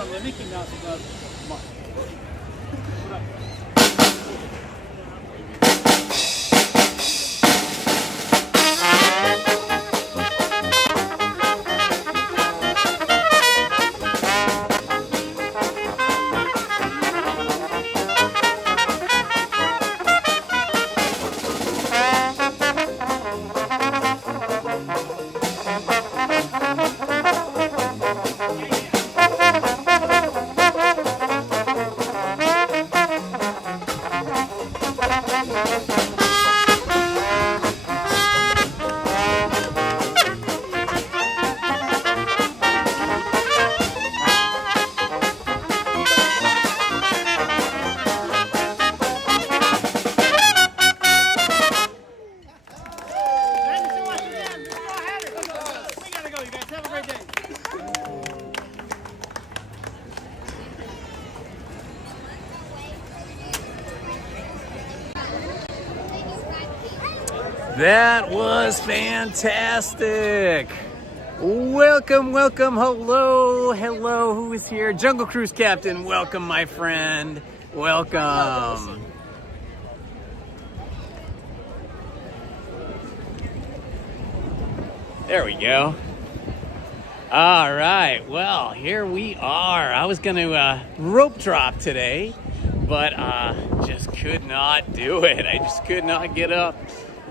From the Mickey Mouse above Mark. That was fantastic. Welcome, welcome, hello, hello, who is here? Jungle Cruise Captain, welcome my friend, welcome. There we go. All right, well, here we are. I was gonna rope drop today, but just could not do it. I just could not get up.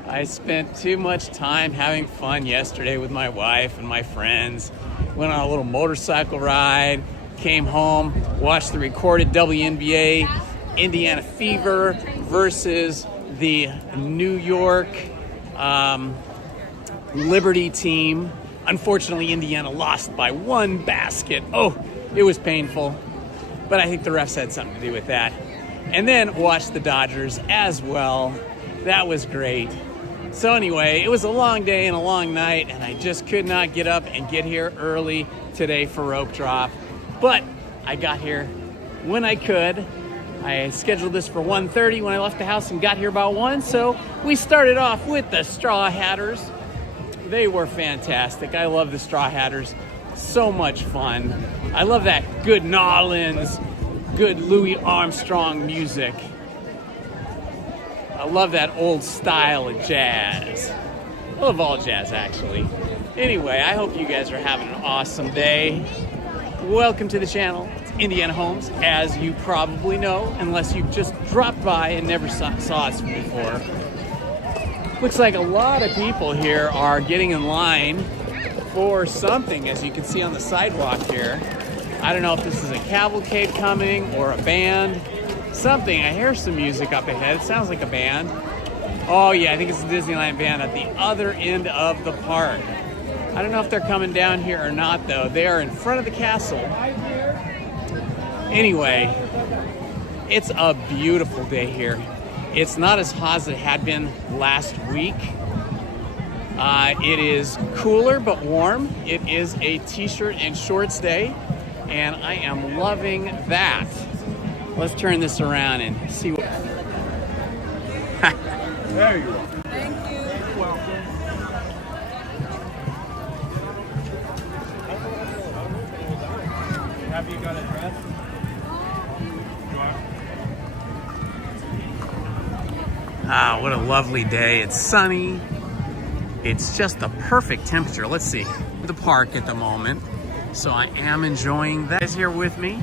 I spent too much time having fun yesterday with my wife and my friends. Went on a little motorcycle ride, came home, watched the recorded WNBA Indiana Fever versus the New York Liberty team. Unfortunately, Indiana lost by 1 basket. Oh, it was painful, but I think the refs had something to do with that. And then watched the Dodgers as well. That was great. So anyway, it was a long day and a long night, and I just could not get up and get here early today for rope drop. But I got here when I could. I scheduled this for 1:30 when I left the house and got here about 1. So we started off with the Straw Hatters. They were fantastic. I love the Straw Hatters. So much fun. I love that good Nolans, good Louis Armstrong music. I love that old style of jazz. I love all jazz, actually. Anyway, I hope you guys are having an awesome day. Welcome to the channel. It's Indiana Holmes, as you probably know, unless you've just dropped by and never saw us before. Looks like a lot of people here are getting in line for something, as you can see on the sidewalk here. I don't know if this is a cavalcade coming or a band. Something. I hear some music up ahead. It sounds like a band. Oh yeah, I think it's a Disneyland band at the other end of the park. I don't know if they're coming down here or not, though. They are in front of the castle. Anyway, it's a beautiful day here. It's not as hot as it had been last week. It is cooler but warm. It is a t-shirt and shorts day, and I am loving that. Let's turn this around and see what... There you are. Thank you. You're welcome. Have you got a dress? Ah, what a lovely day. It's sunny. It's just the perfect temperature. Let's see. The park at the moment. So I am enjoying that. Guys here with me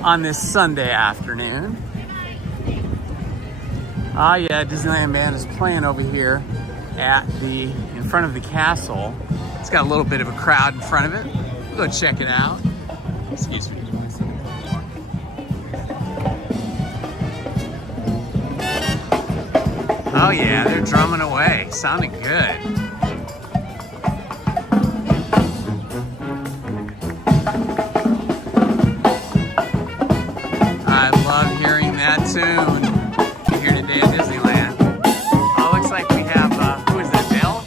on this Sunday afternoon. Ah, yeah, Disneyland band is playing over here in front of the castle. It's got a little bit of a crowd in front of it. Go check it out. Excuse me. Oh yeah, they're drumming away, sounding good. I love hearing that tune here today at Disneyland. Oh, looks like we have, who is that, Bill?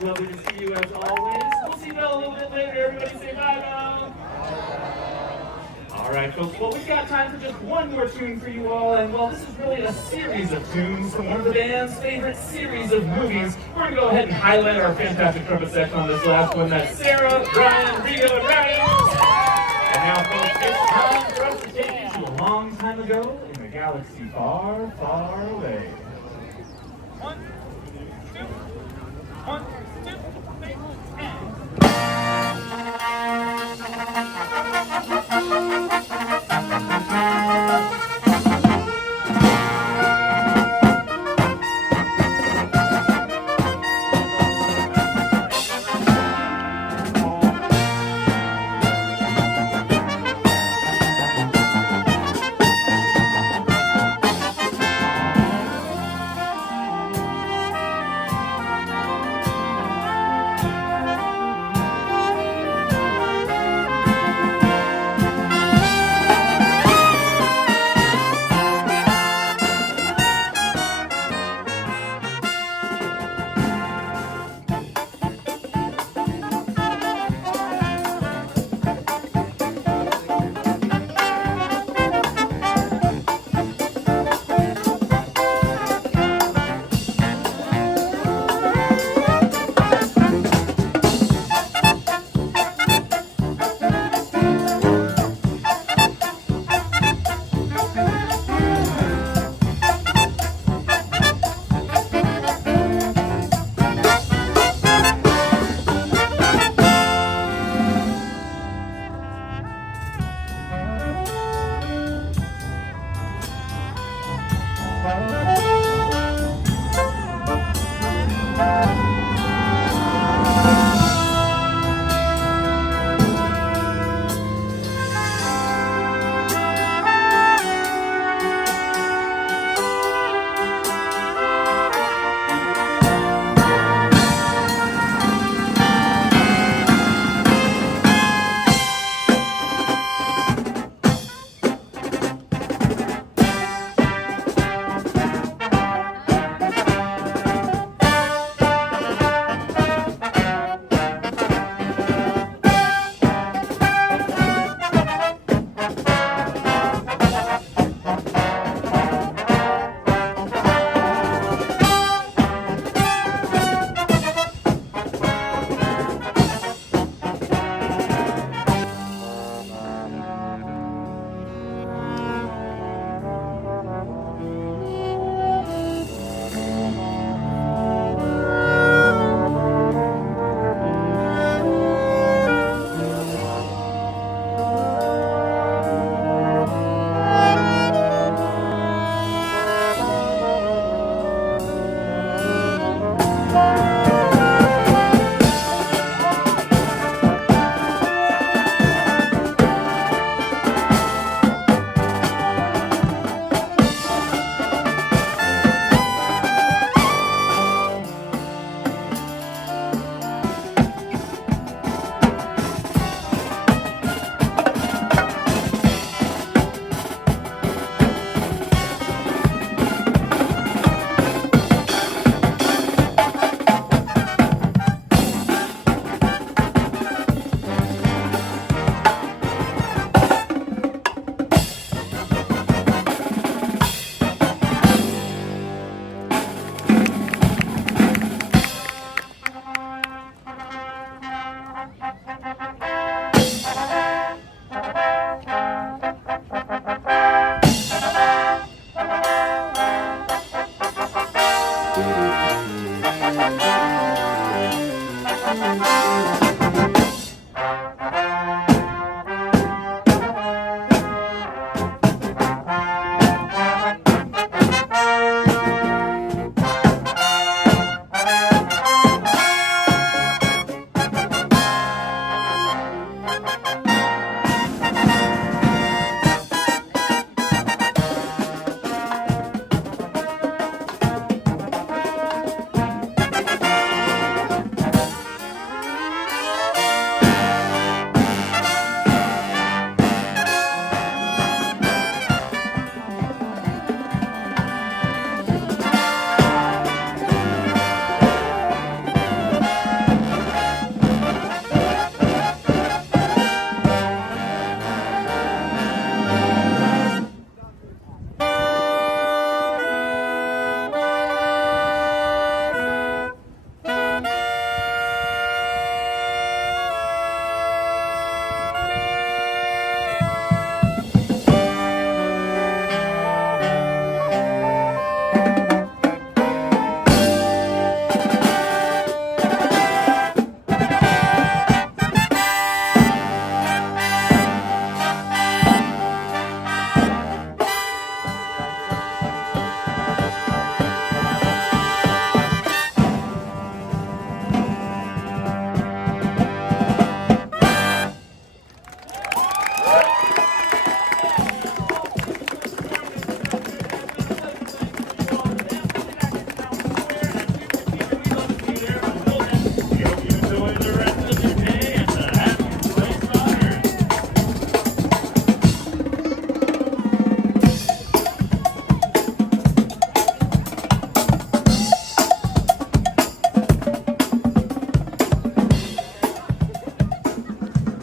Lovely to see you as always. We'll see you a little bit later. Everybody say bye now. All right, folks. Well, we've got time for just one more tune for you all. And, well, this is really a series of tunes from one of the band's favorite series of movies. We're going to go ahead and highlight our fantastic trumpet section on this last one. That's Sarah, Brian, Rigo, and Ryan. And now, folks, it's time for us to take you to a long time ago in a galaxy far, far away. 1, 2, 1, 2, 3, and...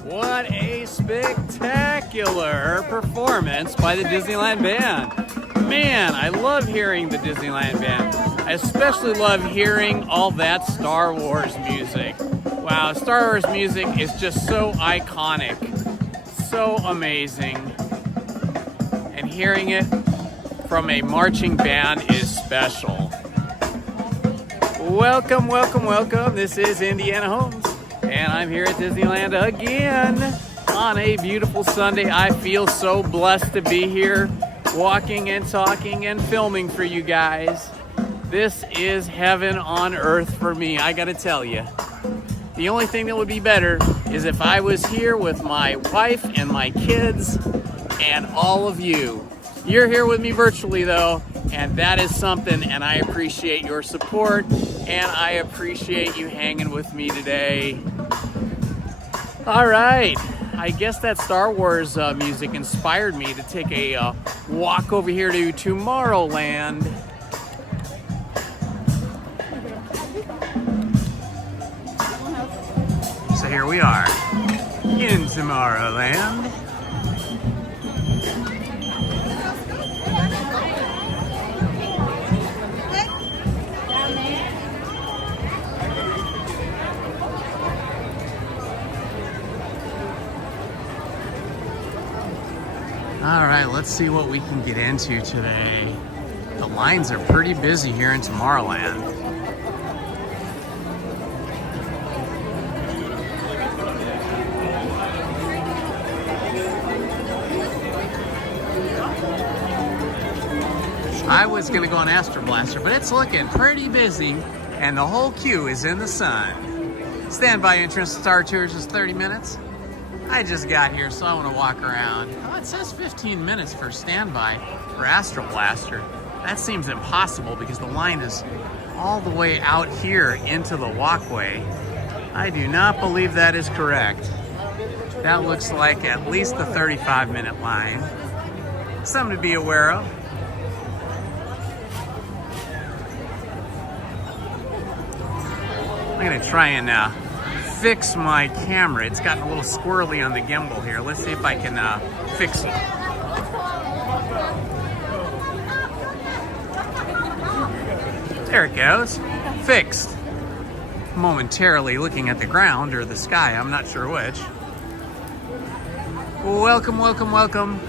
What a spectacular performance by the Disneyland Band. Man, I love hearing the Disneyland Band. I especially love hearing all that Star Wars music. Wow, Star Wars music is just so iconic, so amazing. And hearing it from a marching band is special. Welcome, welcome, welcome. This is Indiana Holmes, and I'm here at Disneyland again on a beautiful Sunday. I feel so blessed to be here, walking and talking and filming for you guys. This is heaven on earth for me, I gotta tell you. The only thing that would be better is if I was here with my wife and my kids and all of you. You're here with me virtually though, and that is something, and I appreciate your support, and I appreciate you hanging with me today. All right, I guess that Star Wars music inspired me to take a walk over here to Tomorrowland. So here we are in Tomorrowland. All right, let's see what we can get into today. The lines are pretty busy here in Tomorrowland. I was gonna go on Astro Blaster, but it's looking pretty busy, and the whole queue is in the sun. Standby entrance to Star Tours is 30 minutes. I just got here, so I want to walk around. Oh, it says 15 minutes for standby for Astro Blaster. That seems impossible because the line is all the way out here into the walkway. I do not believe that is correct. That looks like at least the 35-minute line. Something to be aware of. I'm gonna try and fix my camera. It's gotten a little squirrely on the gimbal here. Let's see if I can fix it. There it goes. Fixed. momentarily looking at the ground or the sky. I'm not sure which. Welcome, welcome, welcome.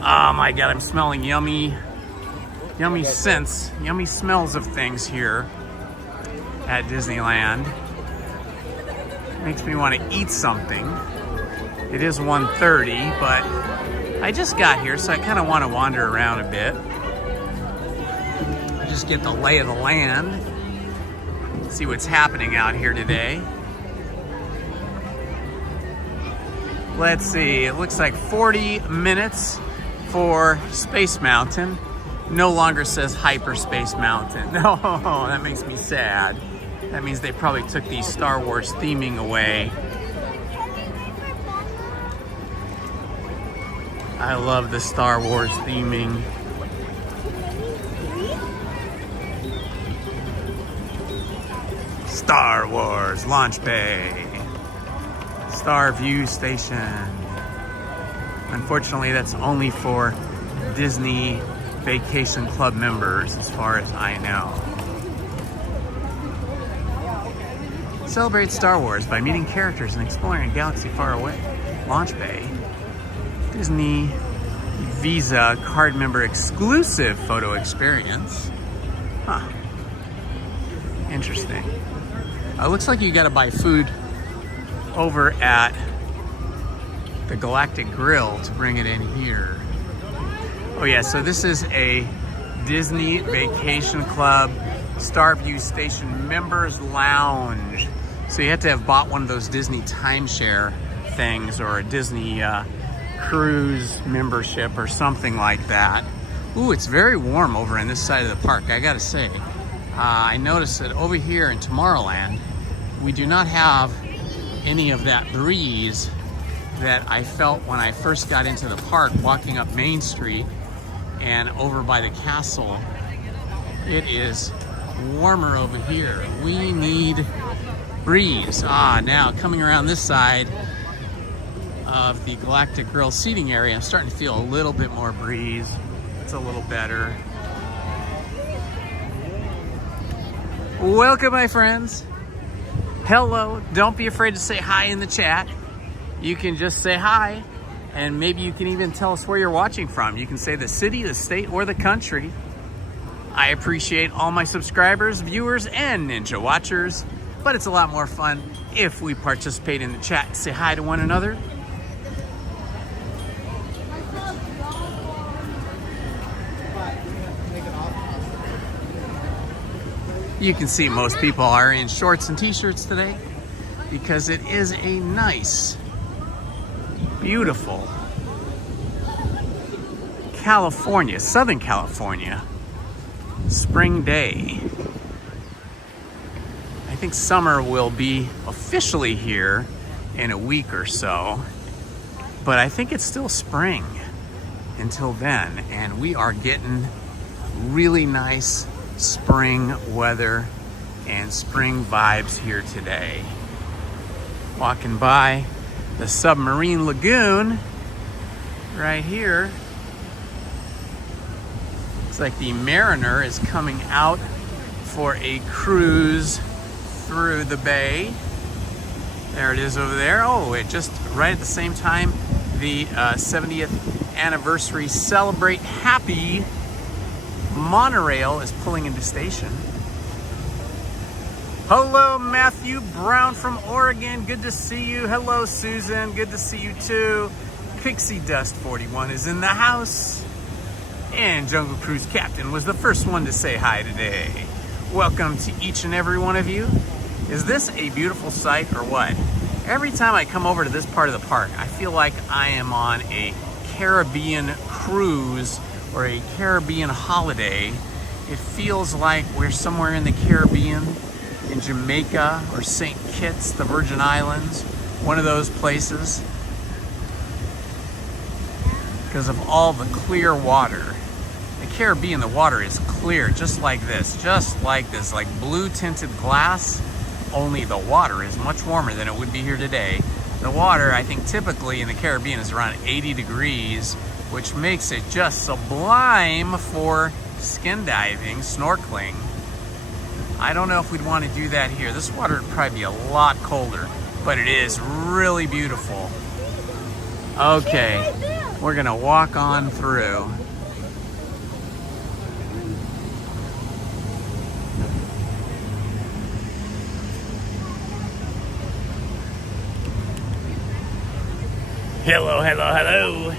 Oh my God, I'm smelling yummy scents, yummy smells of things here at Disneyland. Makes me want to eat something. It is 1:30, but I just got here, so I kind of want to wander around a bit. Just get the lay of the land. See what's happening out here today. Let's see, it looks like 40 minutes for Space Mountain. No longer says Hyperspace Mountain. No, that makes me sad. That means they probably took the Star Wars theming away. I love the Star Wars theming. Star Wars Launch Bay. Star View Station. Unfortunately, that's only for Disney Vacation Club members, as far as I know. Celebrate Star Wars by meeting characters and exploring a galaxy far away. Launch Bay. Disney Visa card member exclusive photo experience. Huh. Interesting. Looks like you gotta buy food over at the Galactic Grill to bring it in here. Oh yeah, so this is a Disney Vacation Club Starview Station Members Lounge. So you have to have bought one of those Disney timeshare things or a Disney cruise membership or something like that. Ooh, it's very warm over in this side of the park, I gotta say. I noticed that over here in Tomorrowland, we do not have any of that breeze that I felt when I first got into the park, walking up Main Street and over by the castle. It is warmer over here. We need breeze. Now coming around this side of the Galactic Grill seating area, I'm starting to feel a little bit more breeze. It's a little better. Welcome, my friends. Hello. Don't be afraid to say hi in the chat. You can just say hi, and maybe you can even tell us where you're watching from. You can say the city, the state, or the country. I appreciate all my subscribers, viewers, and Ninja Watchers, but it's a lot more fun if we participate in the chat and say hi to one another. You can see most people are in shorts and t-shirts today because it is a nice, beautiful California, Southern California spring day. I think summer will be officially here in a week or so, but I think it's still spring until then, and we are getting really nice spring weather and spring vibes here today. Walking by the Submarine Lagoon right here. Looks like the Mariner is coming out for a cruise through the bay. There it is over there. Oh, it just right at the same time the 70th anniversary Celebrate Happy monorail is pulling into station. Hello, Matthew Brown from Oregon. Good to see you. Hello, Susan. Good to see you too. Pixie Dust 41 is in the house. And Jungle Cruise Captain was the first one to say hi today. Welcome to each and every one of you. Is this a beautiful sight or what? Every time I come over to this part of the park, I feel like I am on a Caribbean cruise or a Caribbean holiday. It feels like we're somewhere in the Caribbean, in Jamaica or St. Kitts, the Virgin Islands, one of those places, because of all the clear water. The Caribbean, the water is clear, just like this, like blue tinted glass, only the water is much warmer than it would be here today. The water, I think typically in the Caribbean is around 80 degrees, which makes it just sublime for skin diving, snorkeling. I don't know if we'd want to do that here. This water would probably be a lot colder, but it is really beautiful. Okay, we're gonna walk on through. Hello, hello, hello.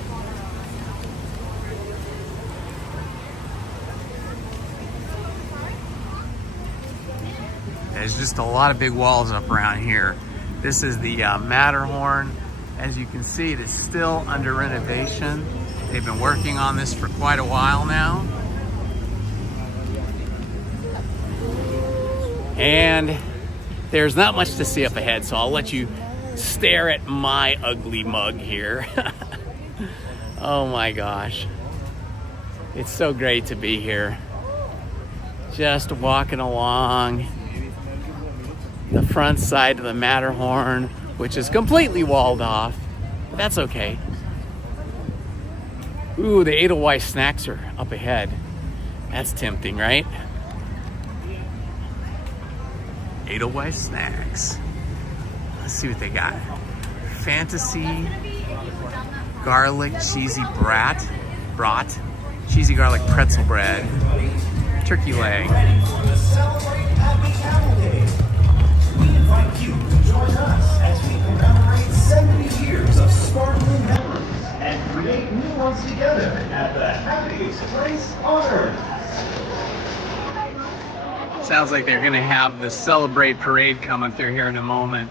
There's just a lot of big walls up around here. This is the Matterhorn. As you can see, it is still under renovation. They've been working on this for quite a while now. And there's not much to see up ahead, so I'll let you stare at my ugly mug here. Oh my gosh. It's so great to be here. Just walking along the front side of the Matterhorn, which is completely walled off, but that's okay. Ooh, the Edelweiss snacks are up ahead. That's tempting, right? Edelweiss snacks. Let's see what they got. Fantasy garlic cheesy brat, cheesy garlic pretzel bread, turkey leg. We invite you to join us as we commemorate 70 years of sparkling memories and create new ones together at the happiest place on earth. Sounds like they're gonna have the Celebrate Parade coming through here in a moment.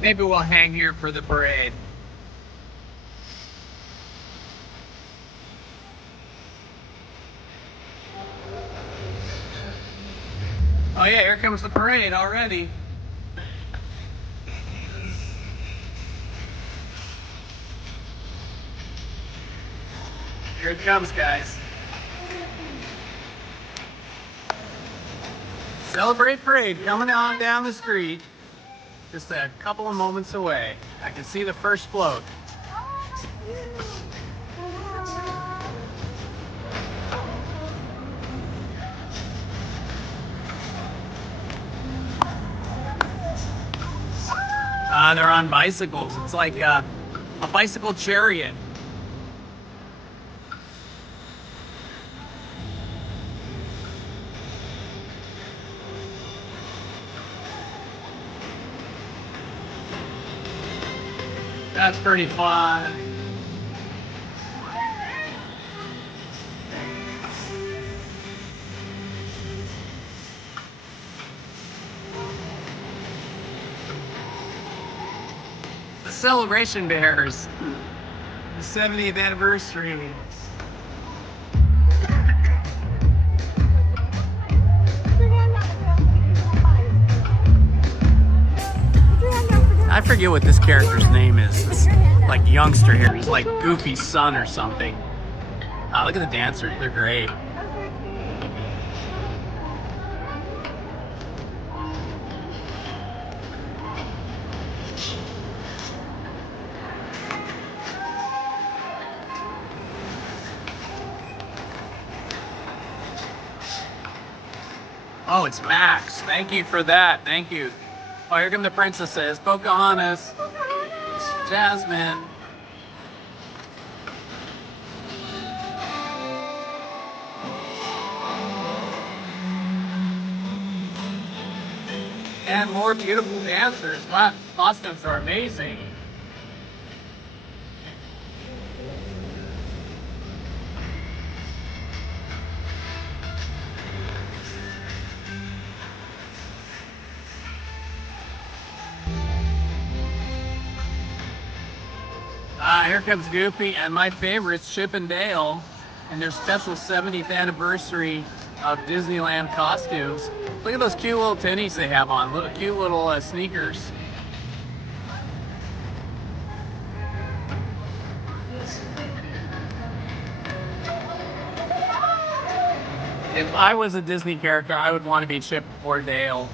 Maybe we'll hang here for the parade. Oh yeah, here comes the parade already. Here it comes, guys. Celebrate Parade coming on down the street. Just a couple of moments away. I can see the first float. They're on bicycles. It's like a bicycle chariot. That's pretty fun. The Celebration Bears, the 70th anniversary. I forget what this character's name is. This like youngster here. He's like Goofy's son or something. Oh, look at the dancers. They're great. Oh, it's Max. Thank you for that. Thank you. Oh, here come the princesses. Pocahontas. Jasmine. And more beautiful dancers. Wow, costumes are amazing. Here comes Goofy and my favorites, Chip and Dale, and their special 70th anniversary of Disneyland costumes. Look at those cute little tennies they have on, little cute little sneakers. If I was a Disney character, I would want to be Chip or Dale.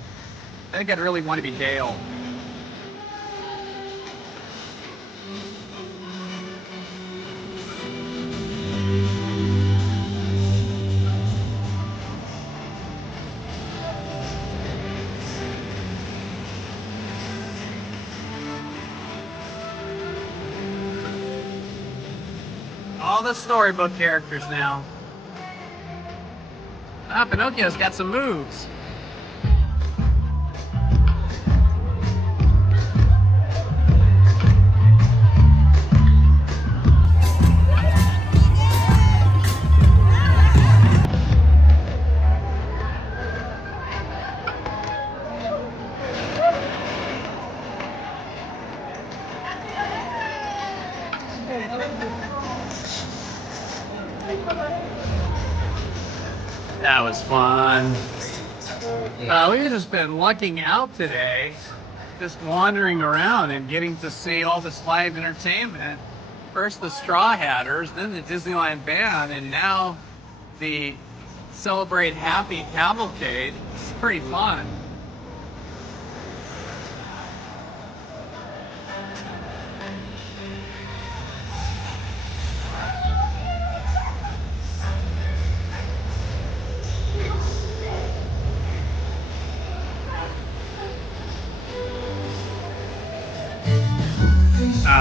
I think I'd really want to be Dale. All the storybook characters now. Ah, Pinocchio's got some moves. That was fun. We've just been lucking out today, just wandering around and getting to see all this live entertainment. First the Straw Hatters, then the Disneyland Band, and now the Celebrate Happy Cavalcade. It's pretty fun.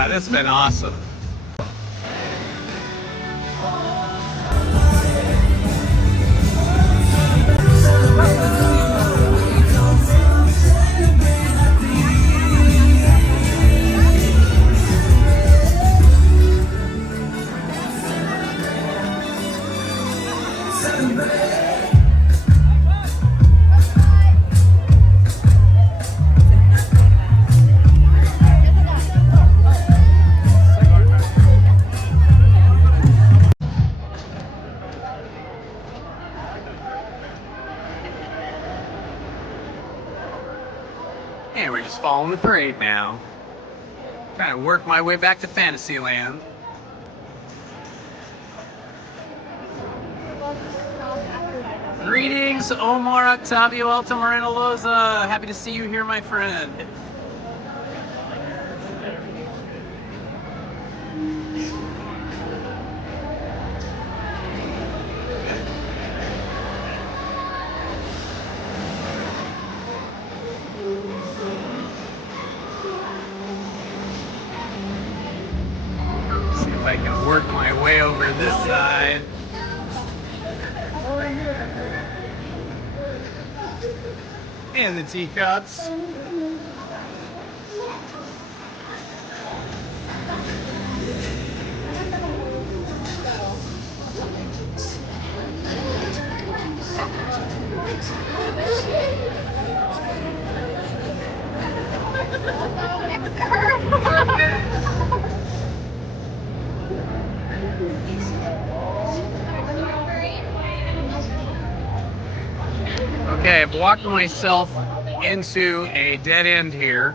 This has been awesome. And we're just following the parade now. Trying to work my way back to Fantasyland. Greetings, Omar Octavio Altamirano Loza. Happy to see you here, my friend. See if I can work my way over this side. And the teacups. Okay, I've walked myself into a dead end here.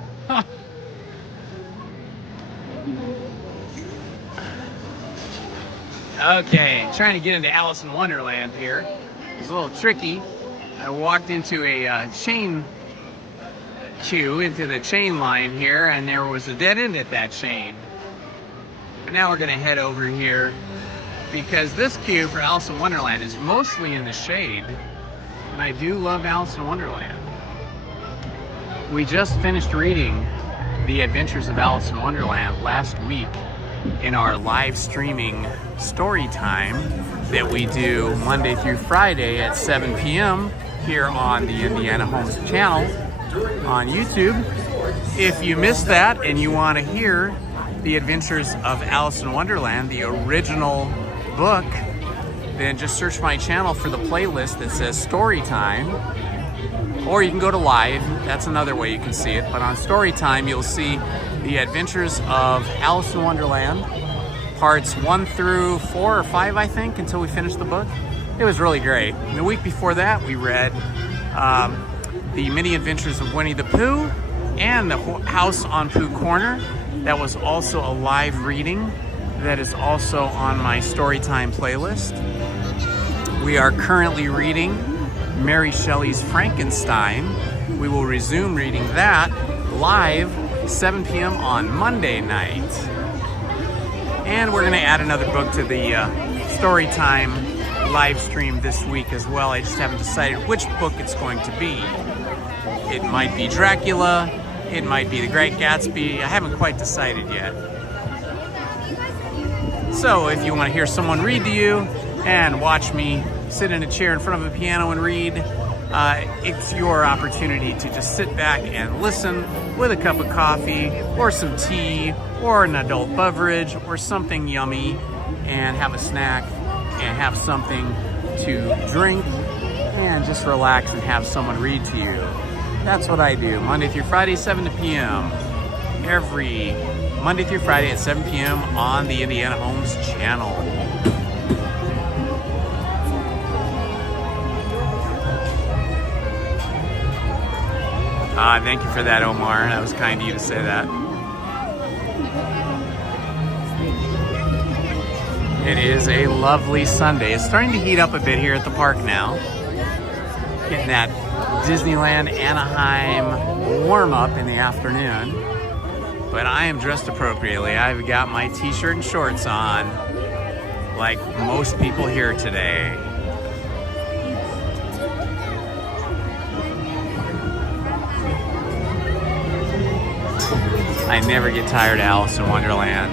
Okay, trying to get into Alice in Wonderland here. It's a little tricky. I walked into a chain queue, into the chain line here, and there was a dead end at that chain. Now we're gonna head over here because this queue for Alice in Wonderland is mostly in the shade. And I do love Alice in Wonderland. We just finished reading The Adventures of Alice in Wonderland last week in our live streaming story time that we do Monday through Friday at 7 p.m. here on the Indiana Holmes channel on YouTube. If you missed that and you want to hear The Adventures of Alice in Wonderland, the original book, then just search my channel for the playlist that says Story Time, or you can go to Live. That's another way you can see it. But on Story Time, you'll see The Adventures of Alice in Wonderland, parts 1 through 4 or 5, I think, until we finish the book. It was really great. And the week before that, we read The Mini Adventures of Winnie the Pooh and The House on Pooh Corner. That was also a live reading that is also on my Storytime playlist. We are currently reading Mary Shelley's Frankenstein. We will resume reading that live 7 p.m. on Monday night. And we're going to add another book to the Storytime live stream this week as well. I just haven't decided which book it's going to be. It might be Dracula, it might be The Great Gatsby. I haven't quite decided yet. So if you want to hear someone read to you and watch me sit in a chair in front of a piano and read, it's your opportunity to just sit back and listen with a cup of coffee or some tea or an adult beverage or something yummy, and have a snack and have something to drink and just relax and have someone read to you. That's what I do Monday through Friday, 7 p.m. every Monday through Friday at 7 p.m. on the Indiana Holmes channel. Thank you for that, Omar. That was kind of you to say that. It is a lovely Sunday. It's starting to heat up a bit here at the park now. Getting that Disneyland Anaheim warm up in the afternoon. But I am dressed appropriately. I've got my t-shirt and shorts on, like most people here today. I never get tired of Alice in Wonderland.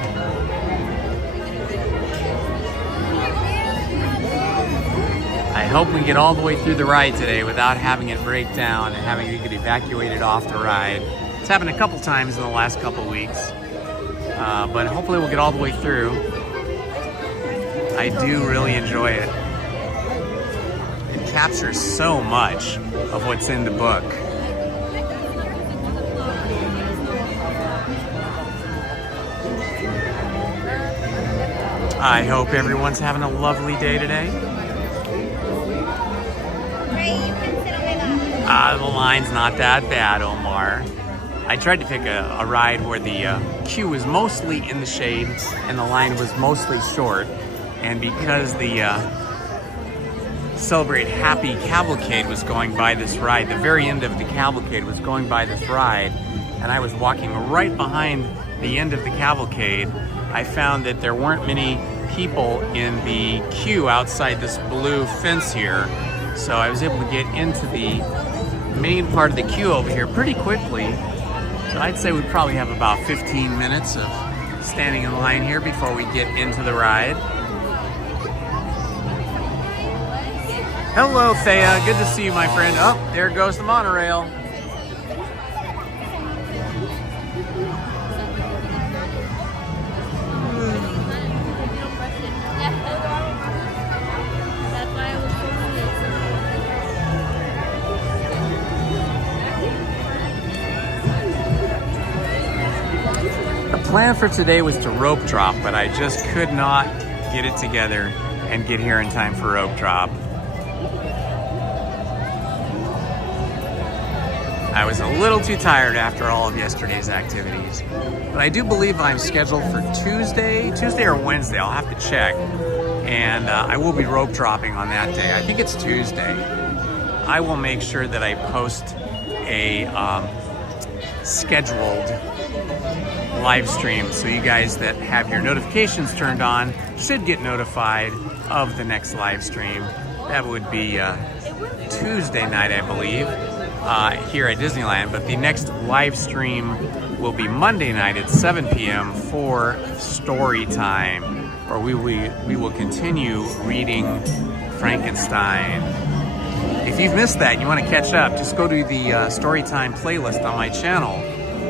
I hope we get all the way through the ride today without having it break down and having to get evacuated off the ride. It's happened a couple times in the last couple weeks, but hopefully we'll get all the way through. I do really enjoy it. It captures so much of what's in the book. I hope everyone's having a lovely day today. The line's not that bad, Omar. I tried to pick a ride where the queue was mostly in the shade and the line was mostly short. And because the Celebrate Happy Cavalcade was going by this ride, the very end of the cavalcade was going by this ride, and I was walking right behind the end of the cavalcade, I found that there weren't many people in the queue outside this blue fence here. So I was able to get into the main part of the queue over here pretty quickly. So I'd say we probably have about 15 minutes of standing in line here before we get into the ride. Hello, Thea. Good to see you, my friend. Oh, there goes the monorail. The plan for today was to rope drop, but I just could not get it together and get here in time for rope drop. I was a little too tired after all of yesterday's activities, but I do believe I'm scheduled for Tuesday or Wednesday. I'll have to check, and I will be rope dropping on that day. I think it's Tuesday. I will make sure that I post a scheduled live stream, so you guys that have your notifications turned on should get notified of the next live stream. That would be Tuesday night, I believe, here at Disneyland, but the next live stream will be Monday night at 7 p.m. for story time, where we will continue reading Frankenstein. If you've missed that and you want to catch up, just go to the Storytime playlist on my channel,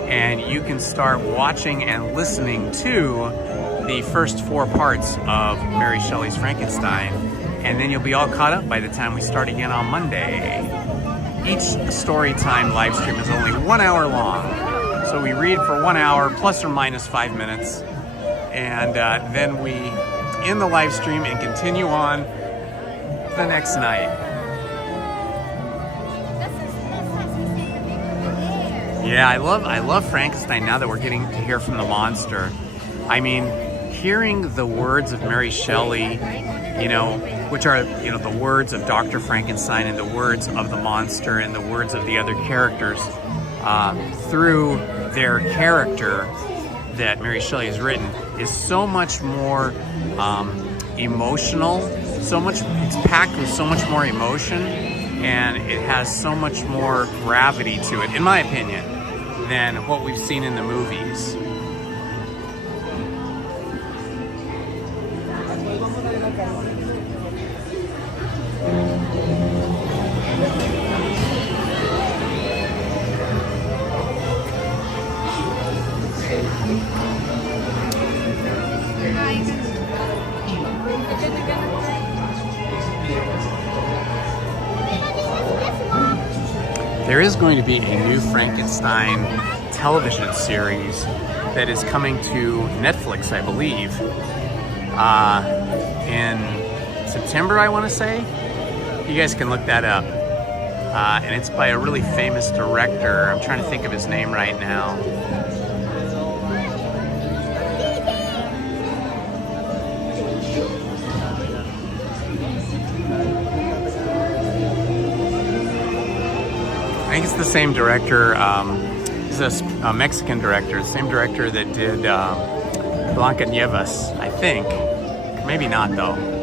and you can start watching and listening to the first 4 parts of Mary Shelley's Frankenstein, and then you'll be all caught up by the time we start again on Monday. Each Storytime live stream is only 1 hour long, so we read for 1 hour plus or minus 5 minutes, and then we end the live stream and continue on the next night. Yeah, I love Frankenstein now that we're getting to hear from the monster. I mean, hearing the words of Mary Shelley, you know, which are, you know, the words of Dr. Frankenstein and the words of the monster and the words of the other characters, through their character that Mary Shelley has written, is so much more emotional, it's packed with so much more emotion, and it has so much more gravity to it, in my opinion, than what we've seen in the movies. There is going to be a new Frankenstein television series that is coming to Netflix, I believe, in September, I want to say. You guys can look that up. And it's by a really famous director. I'm trying to think of his name right now. I think it's the same director. He's a Mexican director, the same director that did Blancanieves, I think. Maybe not, though.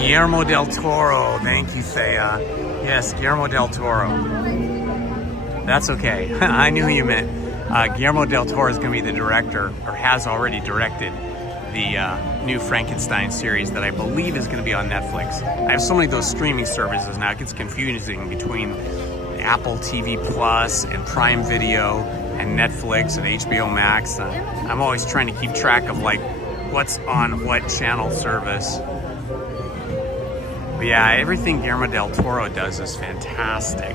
Guillermo del Toro, thank you, Thea. Yes, Guillermo del Toro. That's okay. I knew who you meant. Guillermo del Toro is going to be the director, or has already directed, the new Frankenstein series that I believe is going to be on Netflix. I have so many of those streaming services now, it gets confusing between Apple TV Plus and Prime Video and Netflix and HBO Max. I'm always trying to keep track of like what's on what channel service. But yeah, everything Guillermo del Toro does is fantastic.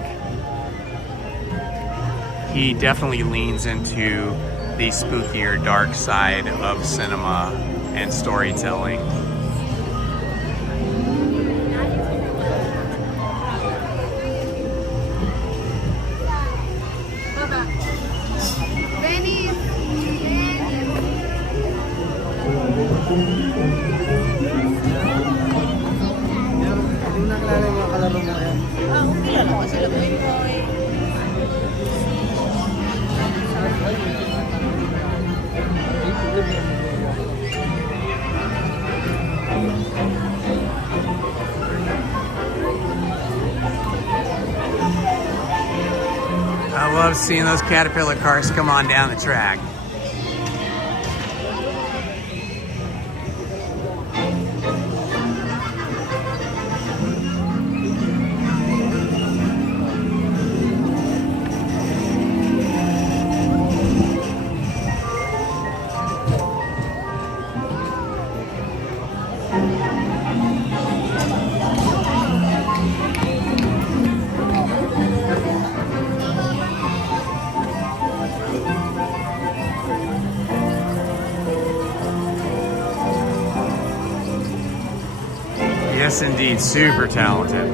He definitely leans into the spookier, dark side of cinema and storytelling. I love seeing those Caterpillar cars come on down the track. Yes, indeed, super talented.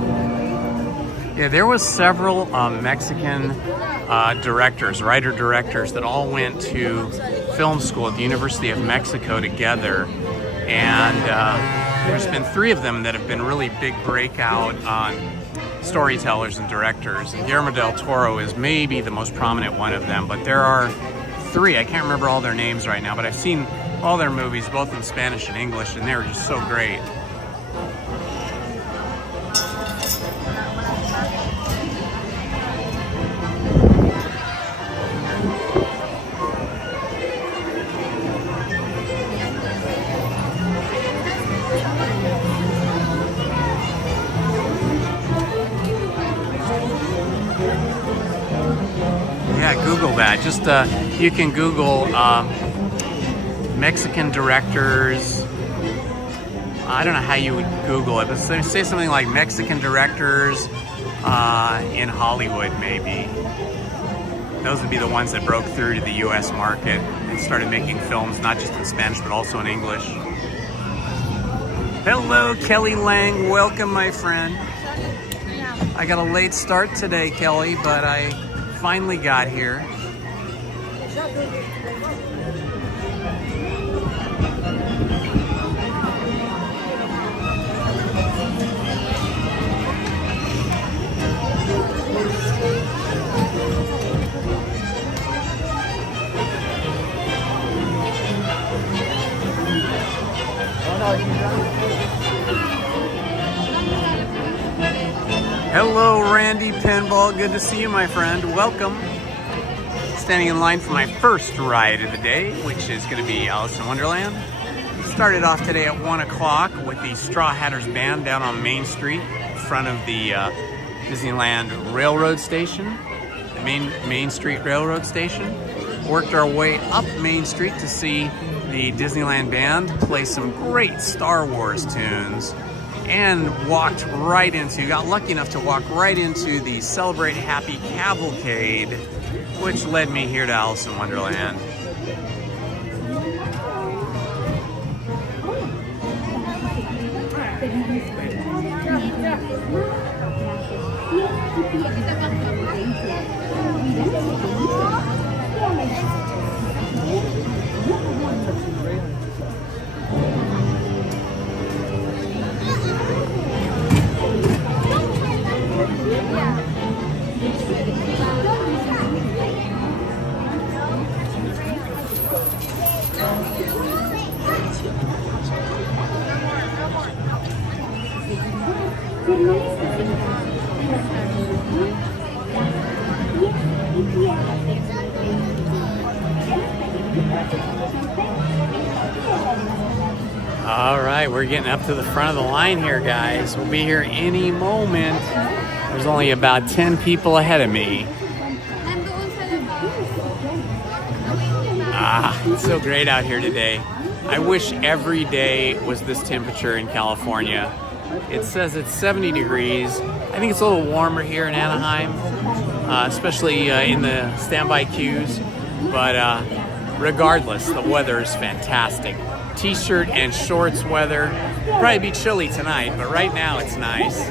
Yeah, there was several Mexican writer-directors that all went to film school at the University of Mexico together, and there's been 3 of them that have been really big breakout storytellers and directors. And Guillermo del Toro is maybe the most prominent one of them, but there are 3. I can't remember all their names right now, but I've seen all their movies, both in Spanish and English, and they're just so great. Google that. Just you can Google Mexican directors. I don't know how you would Google it, but say something like Mexican directors in Hollywood, maybe. those would be the ones that broke through to the US market and started making films, not just in Spanish, but also in English. Hello, Kelly Lang. Welcome, my friend. I got a late start today, Kelly, but I finally got here. Hello, Randy Pinball. Good to see you, my friend. Welcome. Standing in line for my first ride of the day, which is going to be Alice in Wonderland. Started off today at 1 o'clock with the Straw Hatters Band down on Main Street in front of the Disneyland Railroad Station, the Main Street Railroad Station. Worked our way up Main Street to see the Disneyland Band play some great Star Wars tunes, and got lucky enough to walk right into the Celebrate Happy Cavalcade, which led me here to Alice in Wonderland. All right, we're getting up to the front of the line here, guys. We'll be here any moment. There's only about 10 people ahead of me. It's so great out here today. I wish every day was this temperature in California. It says it's 70 degrees. I think it's a little warmer here in Anaheim, especially in the standby queues. But regardless, the weather is fantastic. T-shirt and shorts weather. Probably be chilly tonight, but right now it's nice.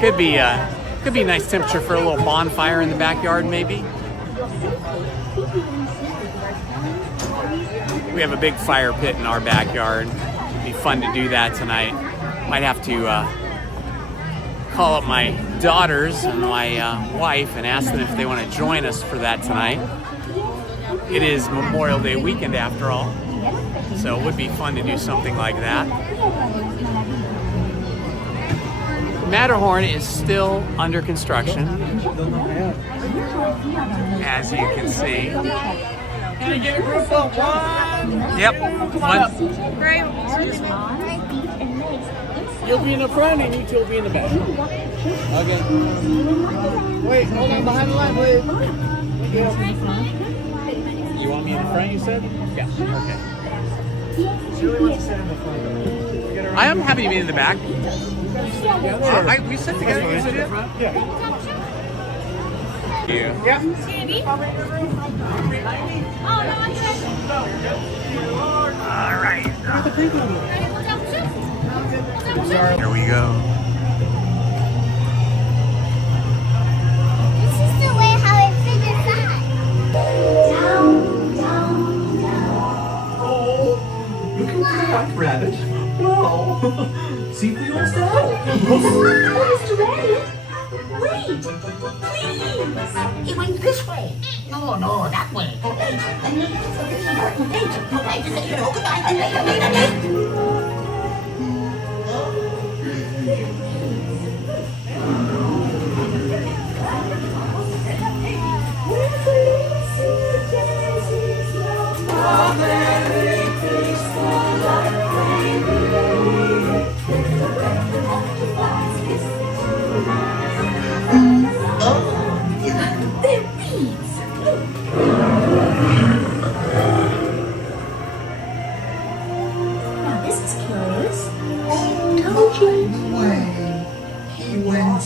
Could be a nice temperature for a little bonfire in the backyard, maybe. We have a big fire pit in our backyard. It'd be fun to do that tonight. Might have to call up my daughters and my wife and ask them if they want to join us for that tonight. It is Memorial Day weekend after all, so it would be fun to do something like that. Matterhorn is still under construction, as you can see. Can I get a group of one? Yep. One. Great. You'll be in the front and you two will be in the back. Okay. Wait, hold on behind the line, please. Thank you. You want me in the front, you said? Yeah. Okay. She really wants to sit in the front. I am happy to be in the back. We sit together. You sit in the front? Yeah. Yeah. Sandy? Oh, no, I'm good. All right. Ready? We'll double shift. Here we go. This is the way how it figures out. Down, down, down. Oh, looking for the white rabbit? Well, see if he wants to help. Oh, Mr. Rabbit. Wait, please. He went this way. No, no, that way. Now this is curious. No way. He went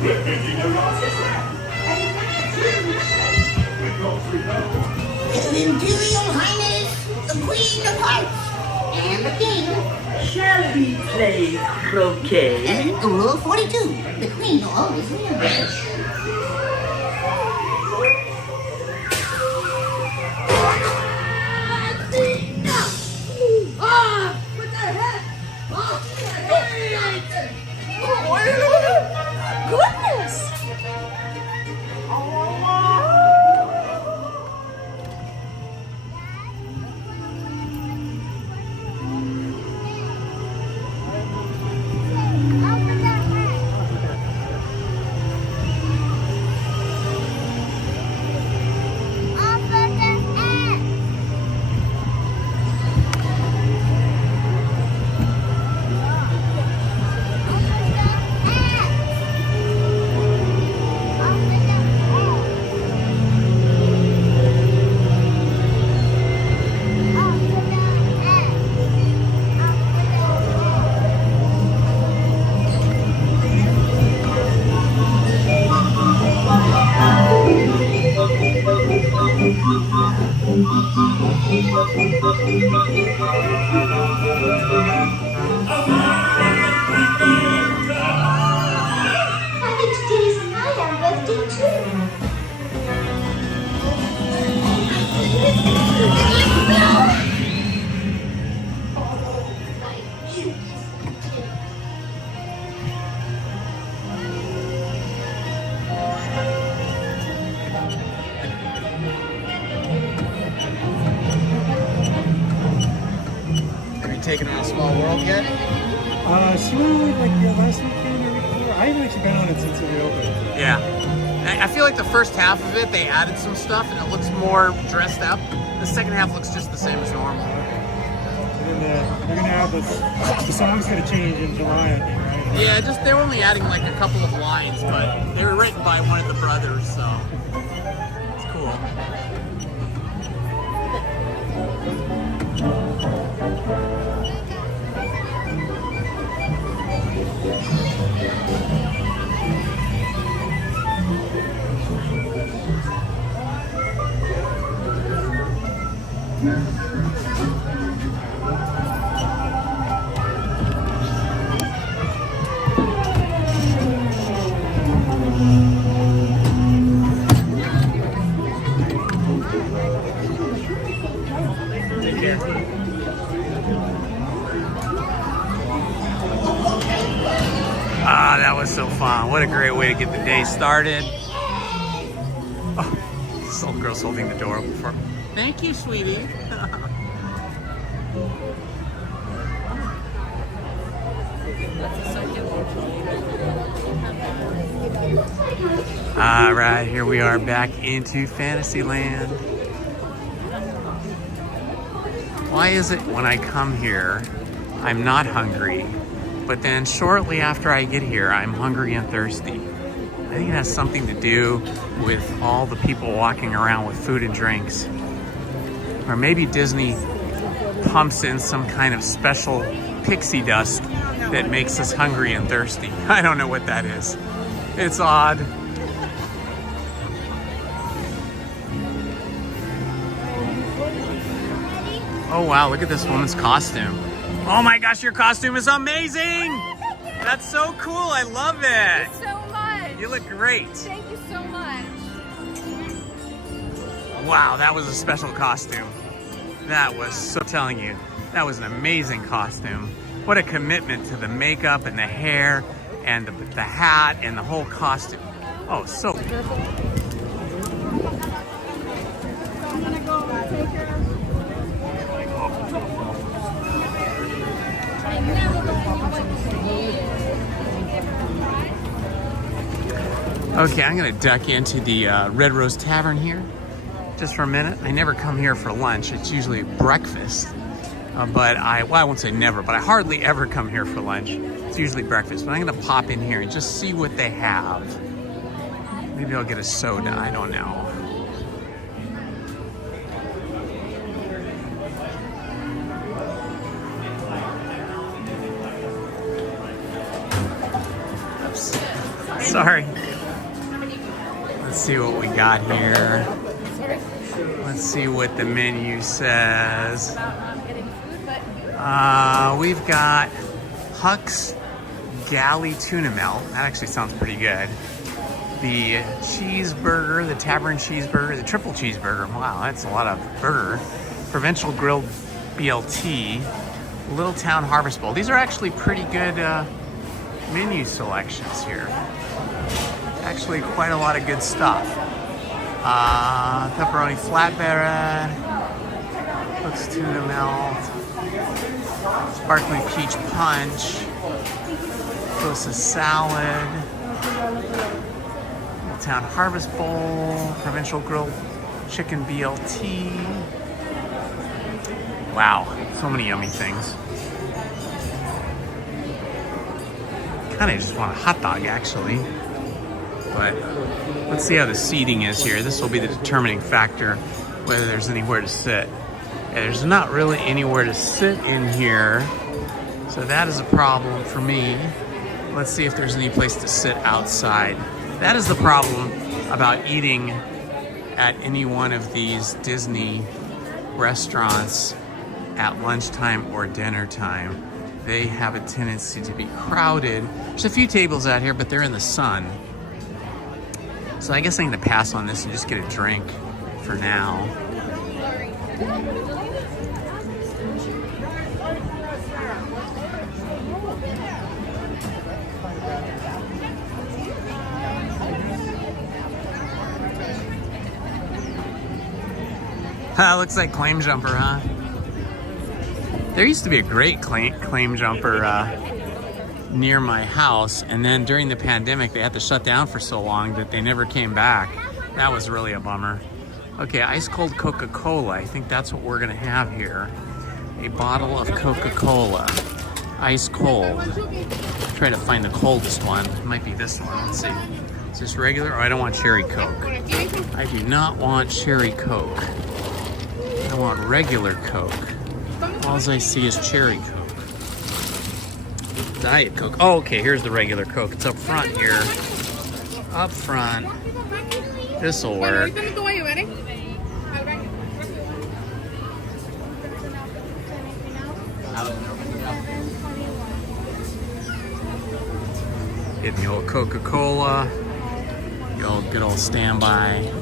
His Imperial Highness, the Queen of Hearts, and the King. Shall we play croquet? Rule 42, the Queen will always win. Goodness! I think today's my birthday too. Have you taken on a small world yet? She went on like the last weekend or week before. I haven't actually been on it since it reopened. Yeah. I feel like the first half of it, they added some stuff and it looks more dressed up. The second half looks just the same as normal. And then they're gonna have the song's gonna change in July, I think, right? Yeah, just they're only adding like a couple of lines, but they were written by one of the brothers, so it's cool. Ah, that was so fun. What a great way to get the day started. Oh, this little girl's holding the door open for me. Thank you, sweetie. All right, here we are back into Fantasyland. Why is it when I come here, I'm not hungry, but then shortly after I get here, I'm hungry and thirsty? I think it has something to do with all the people walking around with food and drinks. Or maybe Disney pumps in some kind of special pixie dust that makes us hungry and thirsty. I don't know what that is. It's odd. Oh wow, look at this woman's costume. Oh my gosh, your costume is amazing! That's so cool, I love it! Thank you so much. You look great. Thank you so much. Wow, that was a special costume. That was, so telling you, that was an amazing costume. What a commitment to the makeup and the hair and the hat and the whole costume. Oh, so okay, I'm gonna duck into the Red Rose Tavern here just for a minute. I never come here for lunch. It's usually breakfast. But I won't say never, but I hardly ever come here for lunch. It's usually breakfast. But I'm gonna pop in here and just see what they have. Maybe I'll get a soda, I don't know. Oops. Sorry. we got here. Let's see what the menu says. We've got Huck's Galley Tuna Melt. That actually sounds pretty good. The cheeseburger, the Tavern cheeseburger, the triple cheeseburger. Wow, that's a lot of burger. Provincial grilled BLT. Little Town Harvest Bowl. These are actually pretty good menu selections here. Actually quite a lot of good stuff. Pepperoni flatbread, Huck's tuna melt, sparkling peach punch, Rosa salad, Little Town Harvest Bowl, Provincial grilled chicken BLT. Wow, so many yummy things. Kind of just want a hot dog, actually. But let's see how the seating is here. This will be the determining factor whether there's anywhere to sit. Yeah, there's not really anywhere to sit in here, so that is a problem for me. Let's see if there's any place to sit outside. That is the problem about eating at any one of these Disney restaurants at lunchtime or dinner time. They have a tendency to be crowded. There's a few tables out here, but they're in the sun. So I guess I'm gonna pass on this and just get a drink for now. Looks like Claim Jumper, huh? There used to be a great claim jumper near my house, and then during the pandemic they had to shut down for so long that they never came back. That was really a bummer. Okay, ice cold Coca-Cola. I think that's what we're gonna have here. A bottle of Coca-Cola, ice cold. Try to find the coldest one. It might be this one. Let's see. Is this regular? Oh, I don't want cherry Coke. I do not want cherry Coke. I want regular Coke. All I see is cherry Coke. Diet Coke. Oh, okay, here's the regular Coke. It's up front here. Up front. This'll work. Get the old Coca-Cola. The old good old standby.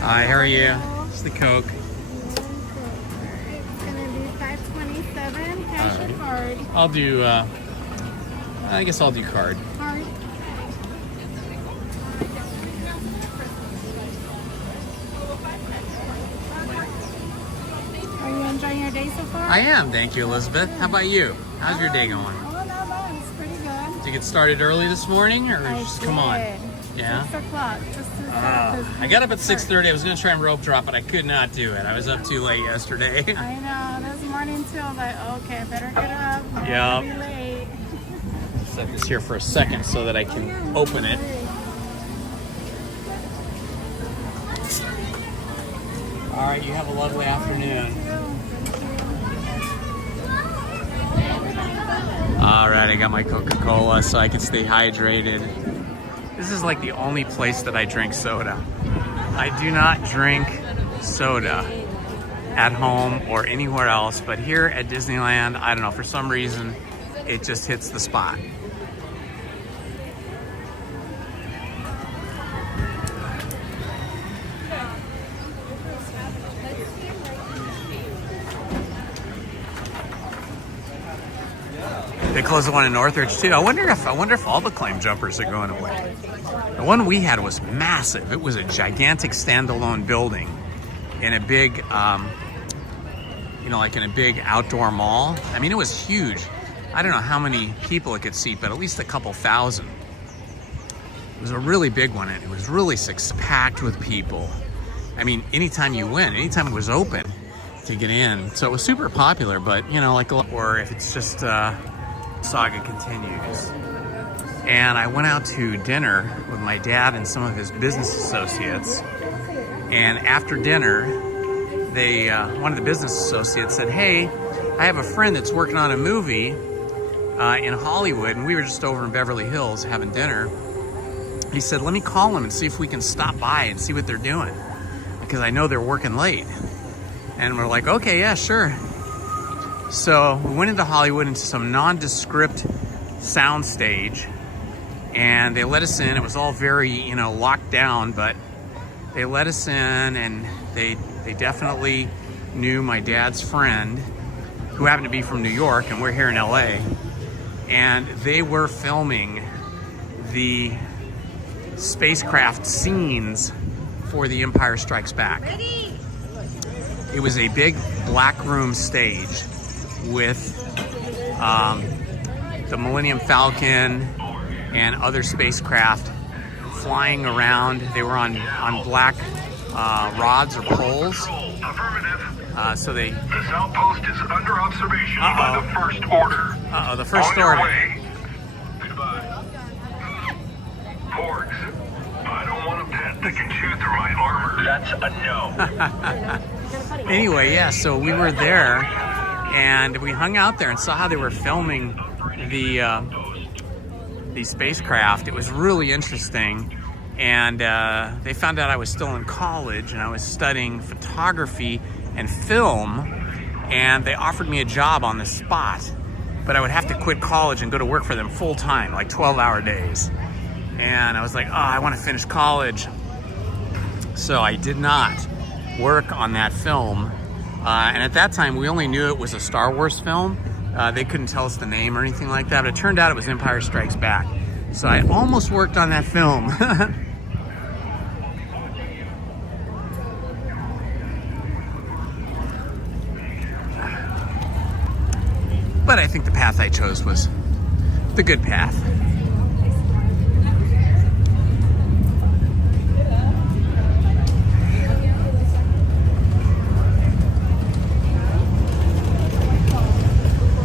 Hi, how are you? It's the Coke. It's gonna be $5.27, cash or card? I'll do, I guess I'll do card. Card. Are you enjoying your day so far? I am, thank you, Elizabeth. How about you? How's your day going? Oh, not bad. It's pretty good. Did you get started early this morning, or I just come on? did. Yeah? 6 o'clock. I got up at 6:30. I was going to try and rope drop, but I could not do it. I was up too late yesterday. I know. This morning too, I was like, okay, I better get up. I'm Yeah. gonna be late. Set this here for a second so that I can open it. All right, you have a lovely afternoon. All right, I got my Coca-Cola so I can stay hydrated. This is like the only place that I drink soda. I do not drink soda at home or anywhere else, but here at Disneyland, I don't know, for some reason, it just hits the spot. They closed the one in Northridge too. I wonder if all the claim jumpers are going away. The one we had was massive. It was a gigantic standalone building in a big, like in a big outdoor mall. I mean, it was huge. I don't know how many people it could seat, but at least a couple thousand. It was a really big one, and it was really packed with people. I mean, anytime you went, anytime it was open to get in. So it was super popular, but or if it's just saga continues. And I went out to dinner with my dad and some of his business associates. And after dinner, one of the business associates said, "Hey, I have a friend that's working on a movie in Hollywood," and we were just over in Beverly Hills having dinner. He said, "Let me call him and see if we can stop by and see what they're doing, because I know they're working late." And we're like, "Okay, yeah, sure." So we went into Hollywood, into some nondescript sound stage, and they let us in. It was all very, you know, locked down, but they let us in, and they definitely knew my dad's friend, who happened to be from New York, and we're here in LA. And they were filming the spacecraft scenes for The Empire Strikes Back. It was a big black room stage with the Millennium Falcon and other spacecraft flying around. They were on black rods or poles. So they... This outpost is under observation by the First Order. The First On your Order. way. Goodbye. Porgs, I don't want a pet that can chew through my armor. That's a no. Anyway, yeah, so we were there, and we hung out there and saw how they were filming the spacecraft. It was really interesting. And they found out I was still in college, and I was studying photography and film, and they offered me a job on the spot, but I would have to quit college and go to work for them full time, like 12-hour days. And I was like, oh, I want to finish college. So I did not work on that film. And at that time, we only knew it was a Star Wars film. They couldn't tell us the name or anything like that, but it turned out it was Empire Strikes Back. So I almost worked on that film. But I think the path I chose was the good path.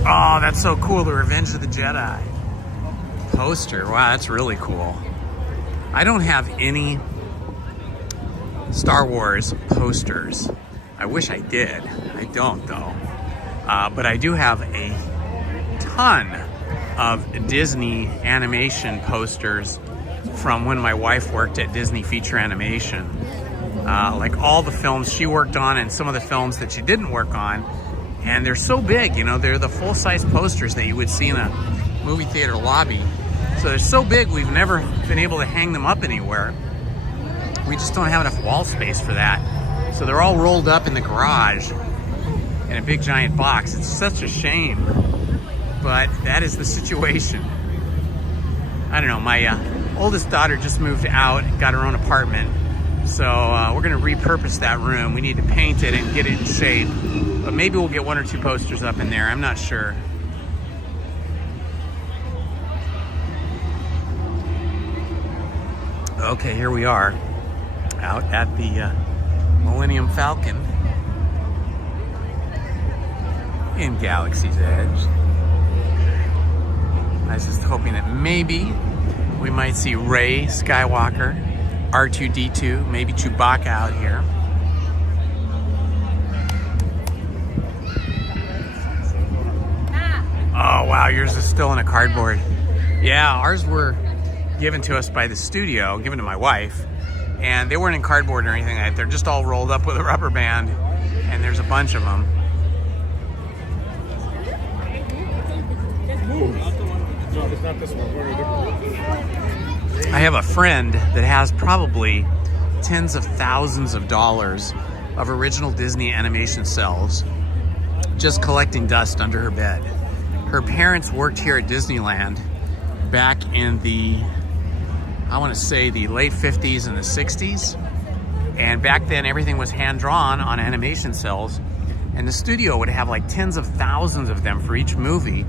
Oh, that's so cool, the Revenge of the Jedi poster. Wow, that's really cool. I don't have any Star Wars posters. I wish I did. I don't, though. But I do have a ton of Disney animation posters from when my wife worked at Disney Feature Animation. Like all the films she worked on and some of the films that she didn't work on. And they're so big, you know, they're the full-size posters that you would see in a movie theater lobby. So they're so big, we've never been able to hang them up anywhere. We just don't have enough wall space for that. So they're all rolled up in the garage in a big giant box. It's such a shame, but that is the situation. I don't know, my oldest daughter just moved out, got her own apartment. So we're gonna repurpose that room. We need to paint it and get it in shape. But maybe we'll get one or two posters up in there, I'm not sure. Okay, here we are, out at the Millennium Falcon in Galaxy's Edge. I was just hoping that maybe we might see Rey Skywalker, R2-D2, maybe Chewbacca out here. Oh wow, yours is still in a cardboard. Yeah, ours were given to us by the studio, given to my wife, and they weren't in cardboard or anything like that. They're just all rolled up with a rubber band, and there's a bunch of them. No, it's not this one. We're in a different one. I have a friend that has probably tens of thousands of dollars of original Disney animation cells just collecting dust under her bed. Her parents worked here at Disneyland back in the, I want to say the late 50s and the 60s. And back then everything was hand-drawn on animation cells, and the studio would have like tens of thousands of them for each movie,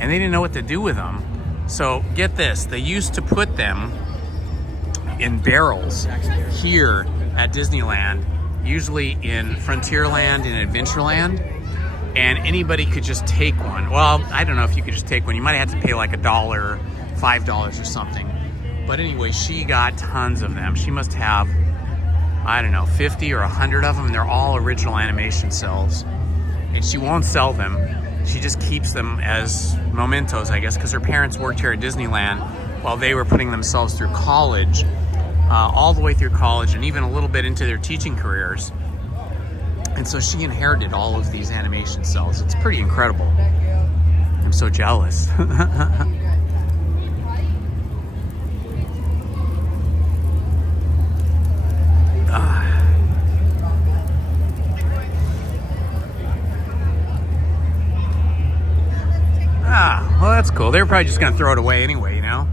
and they didn't know what to do with them. So get this, they used to put them in barrels here at Disneyland, usually in Frontierland and Adventureland, and anybody could just take one. Well, I don't know if you could just take one. You might have to pay like $1, $5 or something. But anyway, she got tons of them. She must have I don't know, 50 or 100 of them. They're all original animation cells. And she won't sell them. She just keeps them as mementos, I guess, because her parents worked here at Disneyland while they were putting themselves through college, all the way through college and even a little bit into their teaching careers. And so she inherited all of these animation cells. It's pretty incredible. I'm so jealous. Well, that's cool. They were probably just going to throw it away anyway, you know?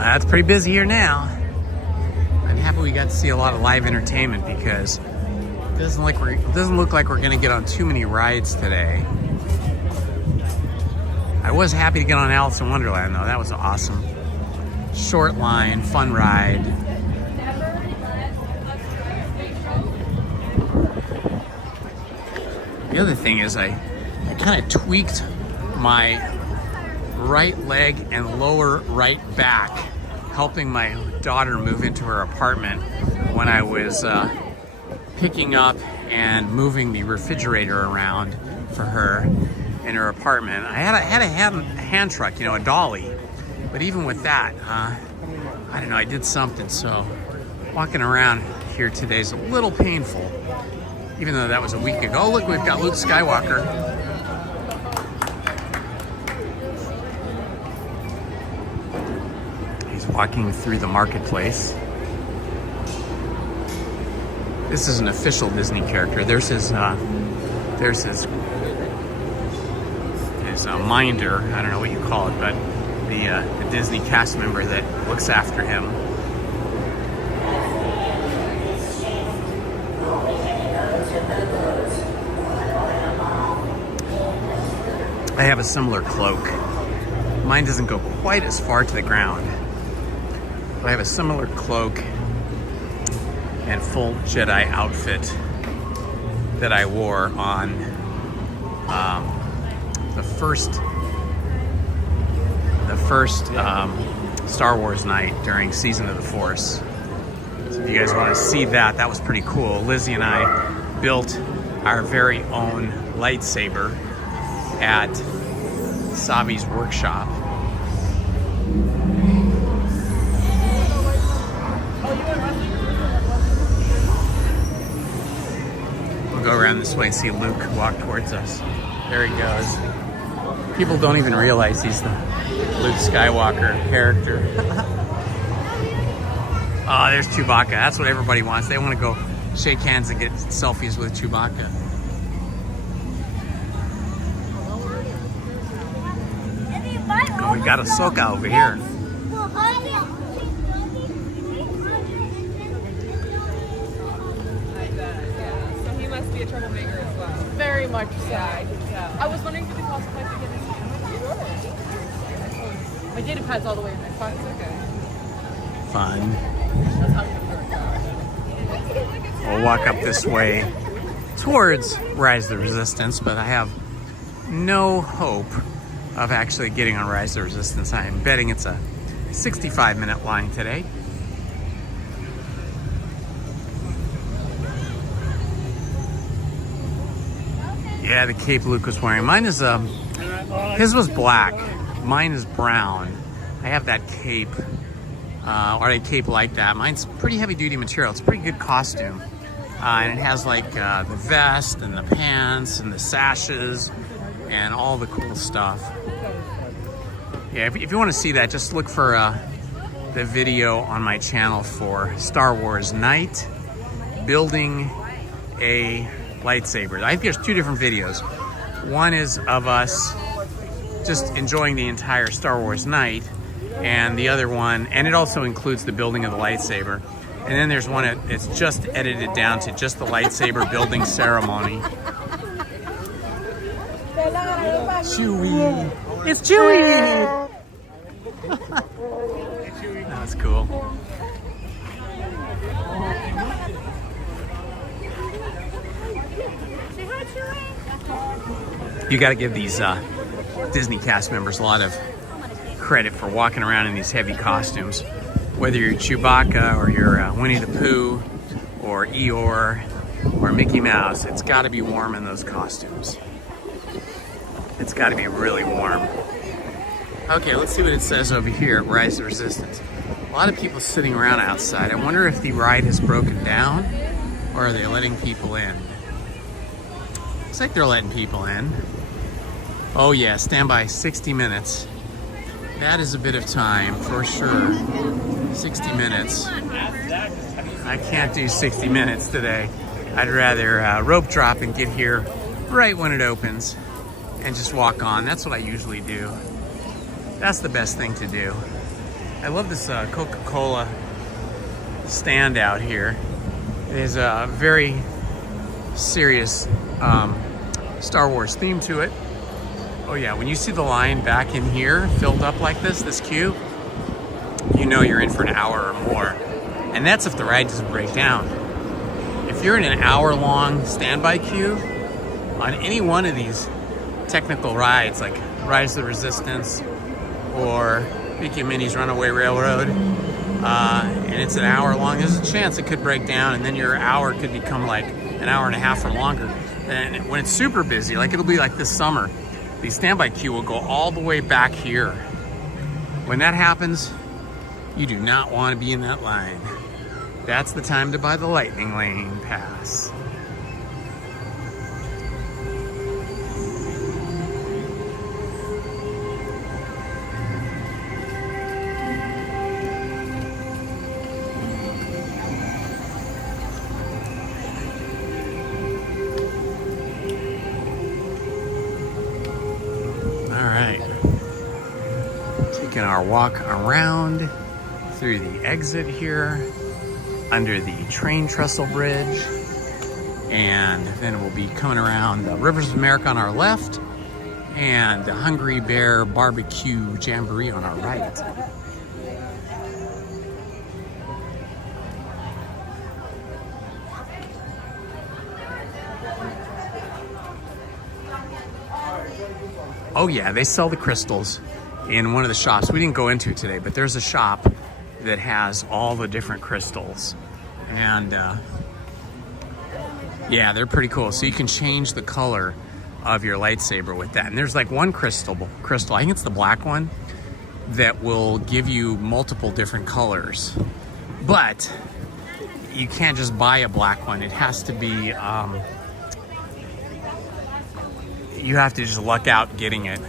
It's pretty busy here now. I'm happy we got to see a lot of live entertainment because it doesn't look like we're going to get on too many rides today. I was happy to get on Alice in Wonderland though. That was awesome. Short line, fun ride. The other thing is I kind of tweaked my right leg and lower right back, helping my daughter move into her apartment when I was picking up and moving the refrigerator around for her in her apartment. I had a hand truck, you know, a dolly, but even with that, I don't know, I did something, so walking around here today is a little painful, even though that was a week ago. Oh, look, we've got Luke Skywalker. He's walking through the marketplace. This is an official Disney character. There's his minder, I don't know what you call it, but the Disney cast member that looks after him. I have a similar cloak. Mine doesn't go quite as far to the ground, but I have a similar cloak and full Jedi outfit that I wore on the first Star Wars night during Season of the Force. So if you guys want to see that, that was pretty cool. Lizzie and I built our very own lightsaber at Savi's workshop. We'll go around this way and see Luke walk towards us. There he goes. People don't even realize he's the Luke Skywalker character. Oh, there's Chewbacca. That's what everybody wants. They want to go shake hands and get selfies with Chewbacca. Oh, we got Ahsoka over here. So he must be a troublemaker as well. Very much so. I can tell. I was wondering if you could possibly get his my data pad's all the way in my pocket. Okay. Fun. We'll walk up this way towards Rise of the Resistance, but I have no hope of actually getting on Rise of the Resistance. I'm betting it's a 65-minute line today. Yeah, the cape Luke was wearing. Mine is his was black. Mine is brown. I have that cape, or a cape like that. Mine's pretty heavy-duty material. It's a pretty good costume, and it has like the vest and the pants and the sashes and all the cool stuff. Yeah, if you want to see that, just look for the video on my channel for Star Wars Night, building a lightsaber. I think there's two different videos. One is of us just enjoying the entire Star Wars night, and the other one, and it also includes the building of the lightsaber. And then there's one that's just edited down to just the lightsaber building ceremony. Chewie! It's Chewie! That's cool. You got to give these Disney cast members a lot of credit for walking around in these heavy costumes. Whether you're Chewbacca or you're Winnie the Pooh or Eeyore or Mickey Mouse, it's got to be warm in those costumes. It's got to be really warm. Okay, let's see what it says over here at Rise of the Resistance. A lot of people sitting around outside. I wonder if the ride has broken down or are they letting people in? Looks like they're letting people in. Oh yeah, stand by 60 minutes. That is a bit of time for sure. 60 minutes. I can't do 60 minutes today. I'd rather rope drop and get here right when it opens and just walk on. That's what I usually do. That's the best thing to do. I love this Coca-Cola stand out here. There's a very serious Star Wars theme to it. Oh yeah, when you see the line back in here filled up like this queue, you know you're in for an hour or more. And that's if the ride doesn't break down. If you're in an hour-long standby queue on any one of these technical rides like Rise of the Resistance or Mickey and Minnie's Runaway Railroad, and it's an hour long, there's a chance it could break down and then your hour could become like an hour and a half or longer. And when it's super busy, like it'll be like this summer, the standby queue will go all the way back here. When that happens, you do not want to be in that line. That's the time to buy the Lightning Lane pass. Our walk around through the exit here, under the train trestle bridge, and then we'll be coming around the Rivers of America on our left and the Hungry Bear Barbecue Jamboree on our right. Oh yeah, they sell the crystals in one of the shops. We didn't go into it today, but there's a shop that has all the different crystals. And yeah, they're pretty cool. So you can change the color of your lightsaber with that. And there's like one crystal, I think it's the black one, that will give you multiple different colors. But you can't just buy a black one. It has to be, you have to just luck out getting it.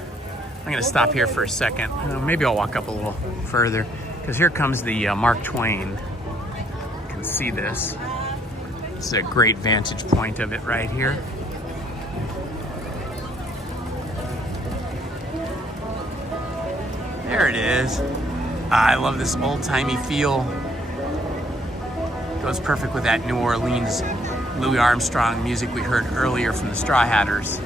I'm gonna stop here for a second. Maybe I'll walk up a little further because here comes the Mark Twain. You can see this. This is a great vantage point of it right here. There it is. I love this old-timey feel. Goes perfect with that New Orleans Louis Armstrong music we heard earlier from the Straw Hatters.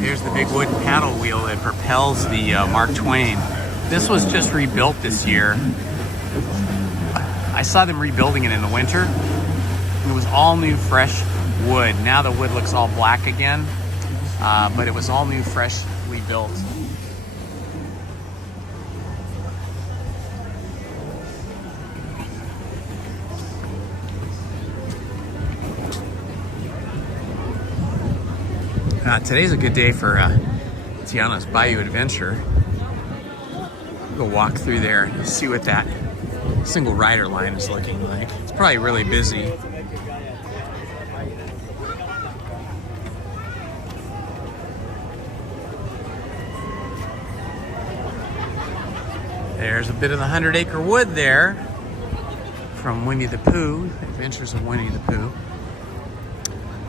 Here's the big wooden paddle wheel that propels the Mark Twain. This was just rebuilt this year. I saw them rebuilding it in the winter. It was all new, fresh wood. Now the wood looks all black again, but it was all new, freshly built. Today's a good day for Tiana's Bayou adventure. We'll walk through there and see what that single rider line is looking like. It's probably really busy. There's a bit of the 100-acre wood there from Winnie the Pooh, Adventures of Winnie the Pooh.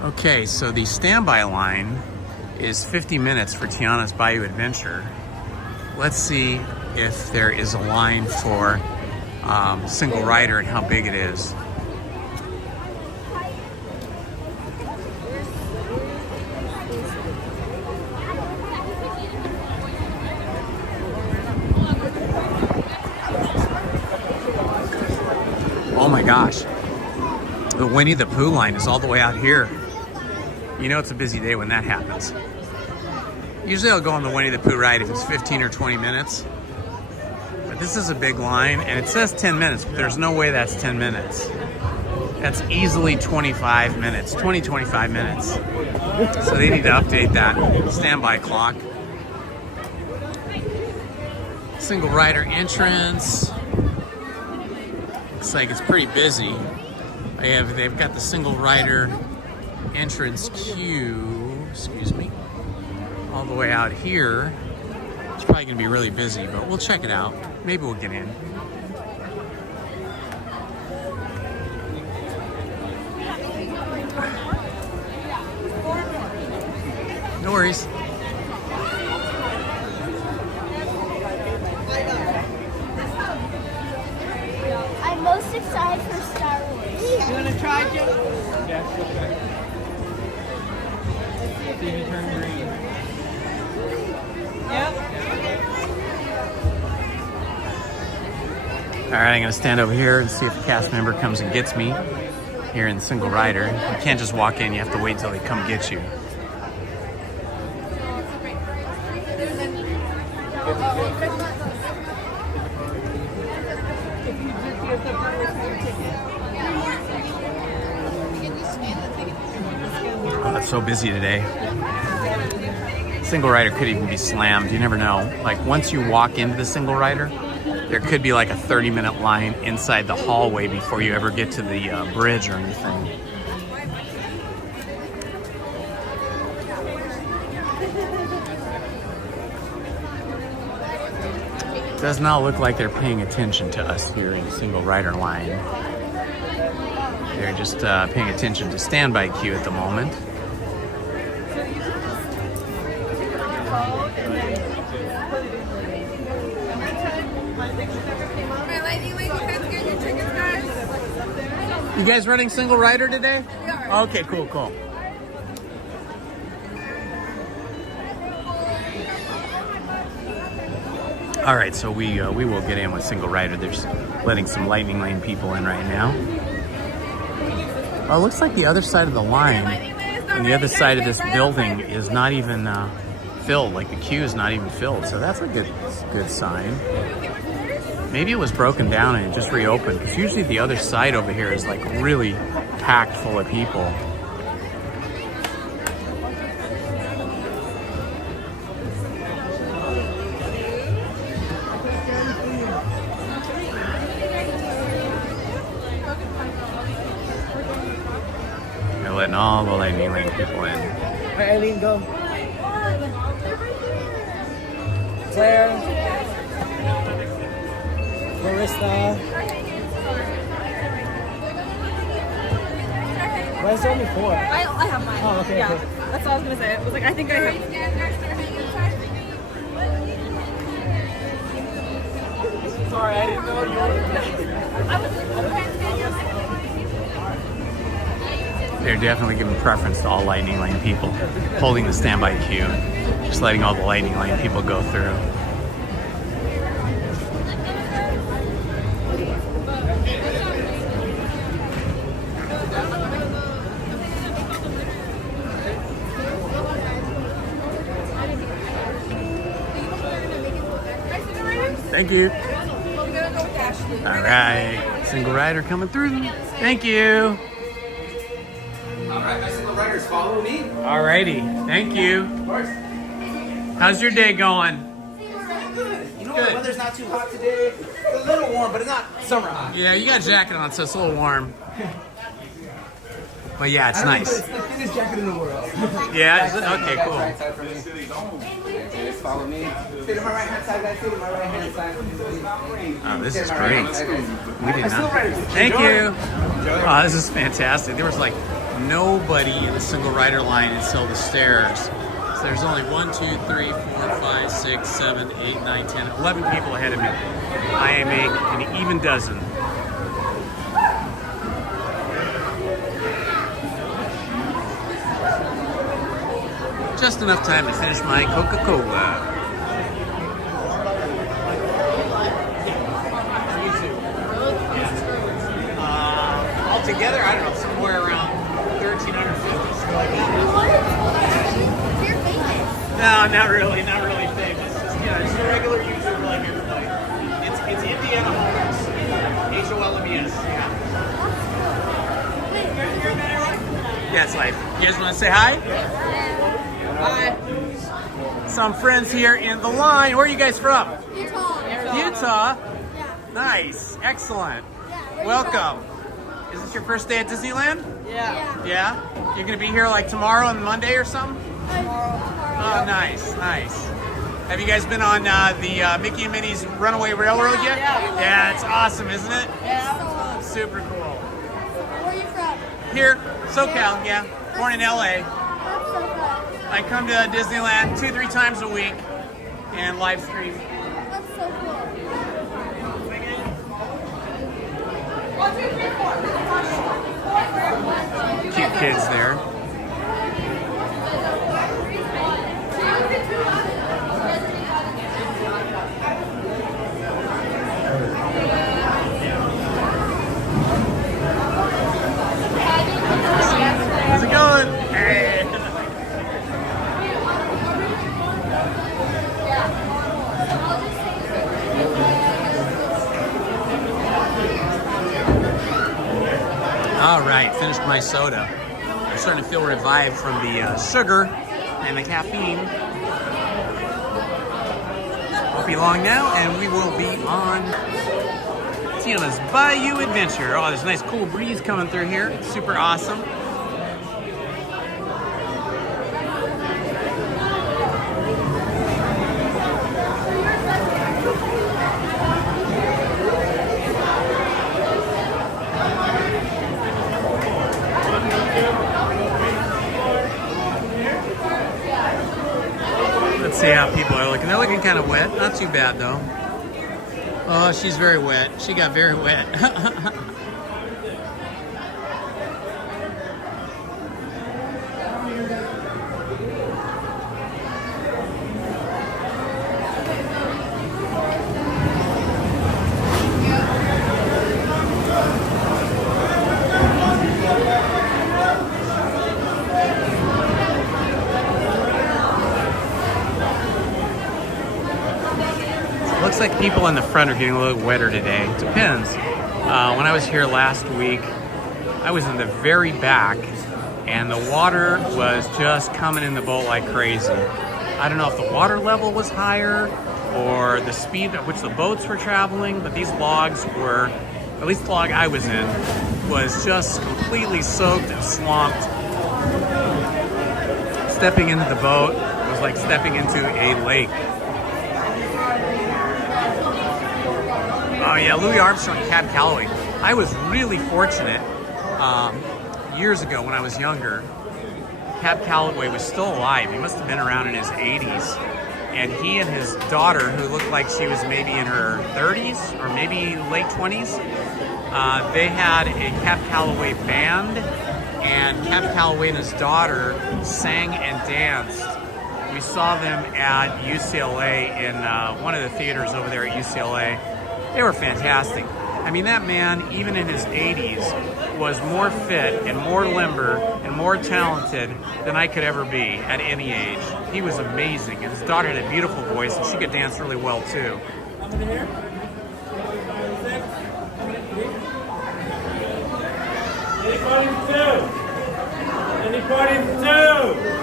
Okay, so the standby line is 50 minutes for Tiana's Bayou adventure. Let's see if there is a line for single rider and how big it is. Oh my gosh, the Winnie the Pooh line is all the way out here. You know it's a busy day when that happens. Usually I'll go on the Winnie the Pooh ride if it's 15 or 20 minutes. But this is a big line, and it says 10 minutes, but there's no way that's 10 minutes. That's easily 25 minutes, 20, 25 minutes. So they need to update that standby clock. Single rider entrance. Looks like it's pretty busy. They've got the single rider entrance queue, excuse me, all the way out here. It's probably gonna be really busy, but we'll check it out. Maybe we'll get in. No worries. I'm most excited for Star Wars. You want to try, Joe? Yes, okay. See if you turn green. Yep. All right, I'm gonna stand over here and see if the cast member comes and gets me here in single rider. You can't just walk in, you have to wait till they come get you. Oh, it's so busy today. Single rider could even be slammed. You never know. Like once you walk into the single rider, there could be like a 30-minute line inside the hallway before you ever get to the bridge or anything. Does not look like they're paying attention to us here in the single rider line. They're just paying attention to standby queue at the moment. You guys running single rider today? We are. Okay, cool, cool. All right, so we will get in with single rider. They're just letting some lightning lane people in right now. Oh, it looks like the other side of the line and the other side of this building is not even filled. Like the queue is not even filled, so that's a good sign. Maybe it was broken down and it just reopened, because usually the other side over here is like really packed full of people. They're letting all the lightning lane people in. All right, Eileen, go. Claire. Marissa. Why is there only 4? I have mine. Oh, okay. Yeah, Okay. that's all I was gonna say. I was like, I think I have. Sorry, I didn't know you were. They're definitely giving preference to all lightning lane people, holding the standby queue, just letting all the lightning lane people go through. Thank you. All right, single rider coming through. Thank you. All right, my single riders, follow me. All righty, thank you. Of course. How's your day going? Good. You know what? The weather's not too hot today. It's a little warm, but it's not summer hot. Yeah, you got a jacket on, so it's a little warm. But yeah, it's nice. It's the thinnest jacket in the world. Yeah, okay, cool. Right side for me. Okay, just follow me. Stay to my right hand side, guys. Stay to my right hand side. Oh, this is great. We did not. Thank you. Oh, this is fantastic. There was like nobody in the single rider line until the stairs. So there's only 1, 2, 3, 4, 5, 6, 7, 8, 9, 10, 11 people ahead of me. I am an even dozen. Just enough time to finish my Coca-Cola. Altogether, I don't know, somewhere around 1,350. You're famous. No, not really famous. Just a regular user like everybody. It's Indiana Holmes. Holmes, yeah. Yeah, it's live. You guys want to say hi? Hi. Some friends here in the line. Where are you guys from? Utah. Utah? Yeah. Nice. Excellent. Yeah. Welcome. Is this your first day at Disneyland? Yeah. Yeah? You're going to be here like tomorrow and Monday or something? Tomorrow. Oh, nice. Have you guys been on the Mickey and Minnie's Runaway Railroad yet? Yeah, it's awesome, isn't it? Yeah. Super cool. Where are you from? Here, SoCal, yeah. Born in LA. That's so fun. I come to Disneyland 2-3 times a week and live stream. That's so cool. 1, 2, 3, 4. Cute kids there. How's it going? Hey. All right, finished my soda. I'm starting to feel revived from the sugar and the caffeine. Won't be long now, and we will be on Tiana's Bayou Adventure. Oh, there's a nice cool breeze coming through here. It's super awesome. Let's see how people are looking. They're looking kind of wet. Not too bad, though. Oh, she's very wet. She got very wet. Looks like people in the front are getting a little wetter today. It depends. When I was here last week, I was in the very back, and the water was just coming in the boat like crazy. I don't know if the water level was higher or the speed at which the boats were traveling, but these logs were, at least the log I was in, was just completely soaked and swamped. Stepping into the boat was like stepping into a lake. Oh yeah, Louis Armstrong and Cab Calloway. I was really fortunate years ago when I was younger. Cab Calloway was still alive. He must have been around in his 80s. And he and his daughter, who looked like she was maybe in her 30s or maybe late 20s, they had a Cab Calloway band, and Cab Calloway and his daughter sang and danced. We saw them at UCLA in one of the theaters over there at UCLA. They were fantastic. I mean, that man, even in his 80s, was more fit and more limber and more talented than I could ever be at any age. He was amazing. And his daughter had a beautiful voice, and she could dance really well, too. Anybody two?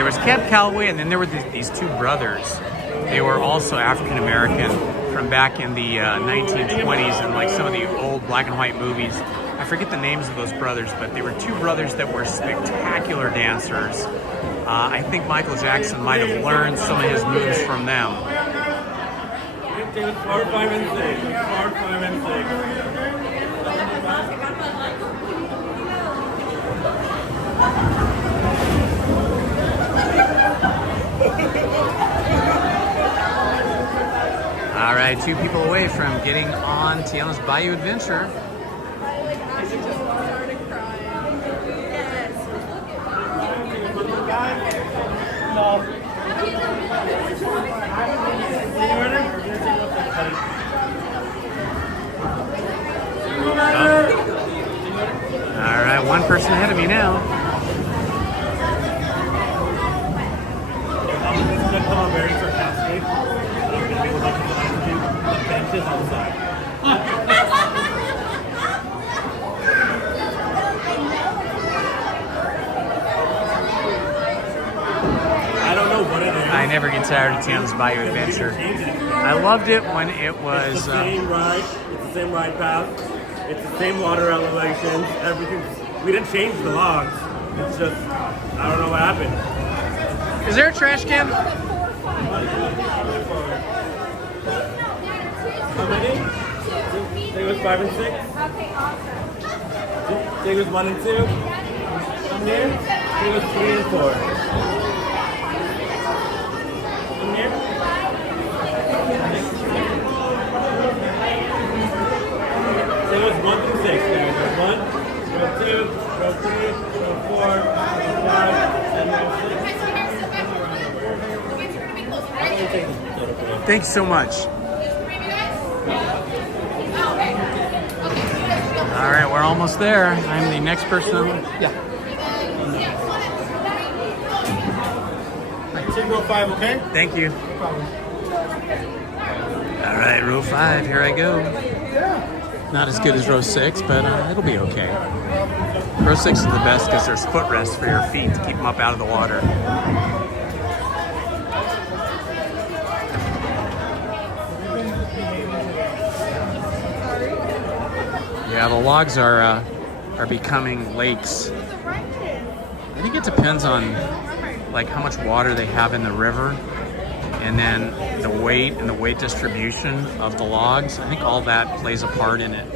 There was Cab Calloway, and then there were these two brothers. They were also African American, from back in the 1920s and like some of the old black and white movies. I forget the names of those brothers, but they were two brothers that were spectacular dancers. I think Michael Jackson might have learned some of his moves from them. 4, 5, and 6. 4, 5, and 6. All right, 2 people away from getting on Tiana's Bayou adventure. All right, 1 person ahead of me now. I'm going to come on very sarcastic. I'm going to be looking for the benches on the side. I don't know what it is. I never get tired of Tiana's Bayou adventure. I loved it when it was... It's the same ride. It's the same ride path. It's the same water elevations. Everything. We didn't change the logs. It's just, I don't know what happened. Is there a trash can? How many? It was 5 and 6. Okay, awesome. It was 1 and 2. From here, it was 3 and 4. From here. It was 1 through 6. There was 1, row 2, row 3, row 4, row 5, and row 6. Thanks so much. All right, we're almost there. I'm the next person. Yeah. Take row 5, okay? Thank you. No problem. All right, row 5, here I go. Not as good as row 6, but it'll be okay. Row 6 is the best because there's footrests for your feet to keep them up out of the water. Yeah, the logs are becoming lakes. I think it depends on like how much water they have in the river, and then the weight and the weight distribution of the logs. I think all that plays a part in it.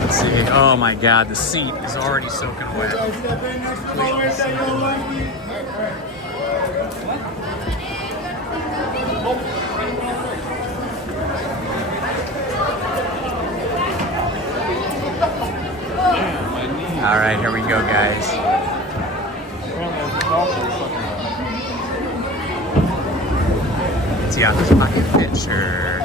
Let's see. Oh my God, the seat is already soaking wet. All right, here we go, guys. Tiana's pocket picture.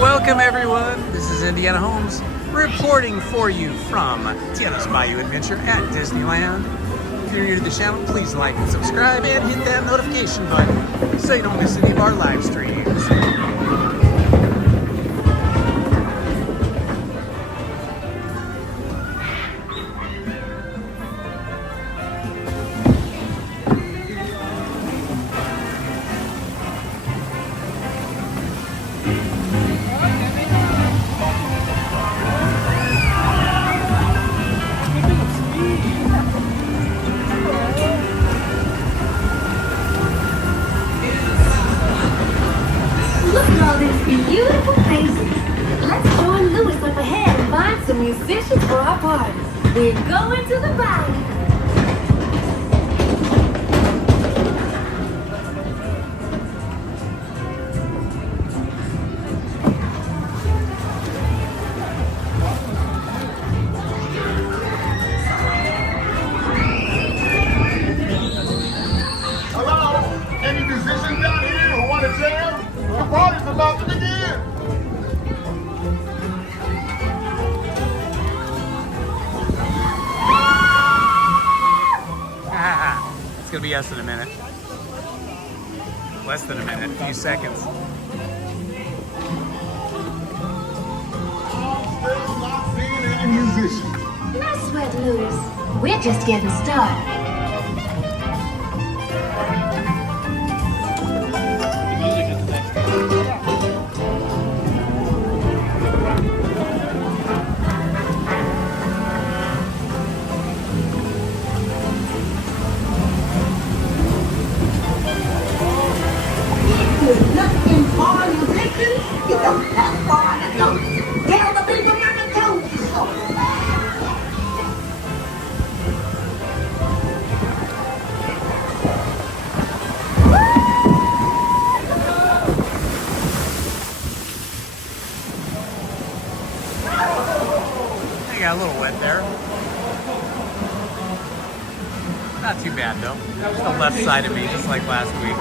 Welcome, everyone. This is Indiana Holmes, reporting for you from Tiana's Bayou Adventure at Disneyland. If you're new to the channel, please like and subscribe and hit that notification button so you don't miss any of our live streams. Beautiful faces. Let's join Louis up ahead and find some musicians for our party. We're going to the Bayou. Hello? Any musicians out here who want to jam? The party's about to begin. be us in a minute. Less than a minute, a few seconds. No sweat, Louis. We're just getting started. Nothing for you, listen. You don't have far to go. Tell the people not to go. I got a little wet there. Not too bad though. Just the left side of me, just like last week.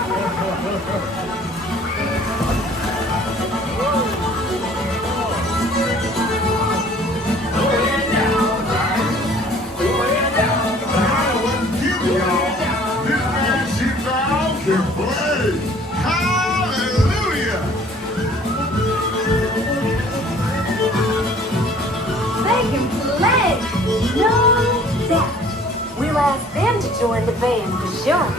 They can play, no doubt. We'll ask them to join the band for sure.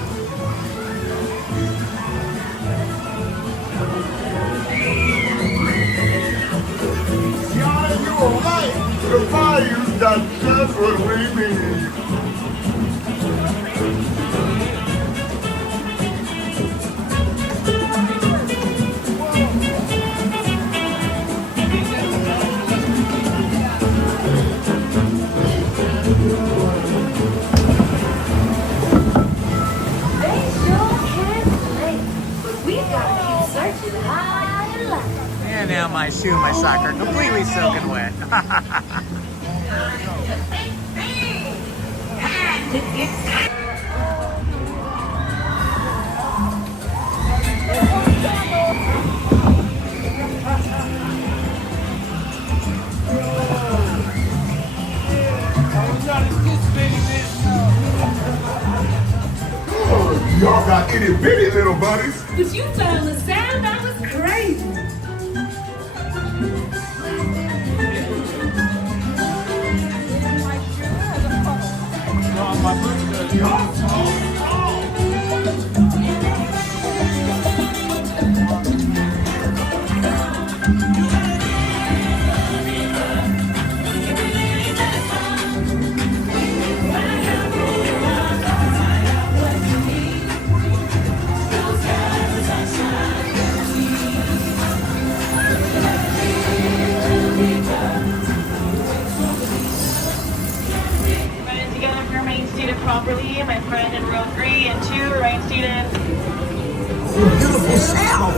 Tiana, you're right. The Bayou's got just what we need. They sure can play, but we've got to keep searching high and low. And now my shoe and my sock are completely soaking wet. Y'all got itty bitty little buddies. But you found the sound, that was crazy. Properly, my friend in row 3 and 2, right students. Beautiful sound.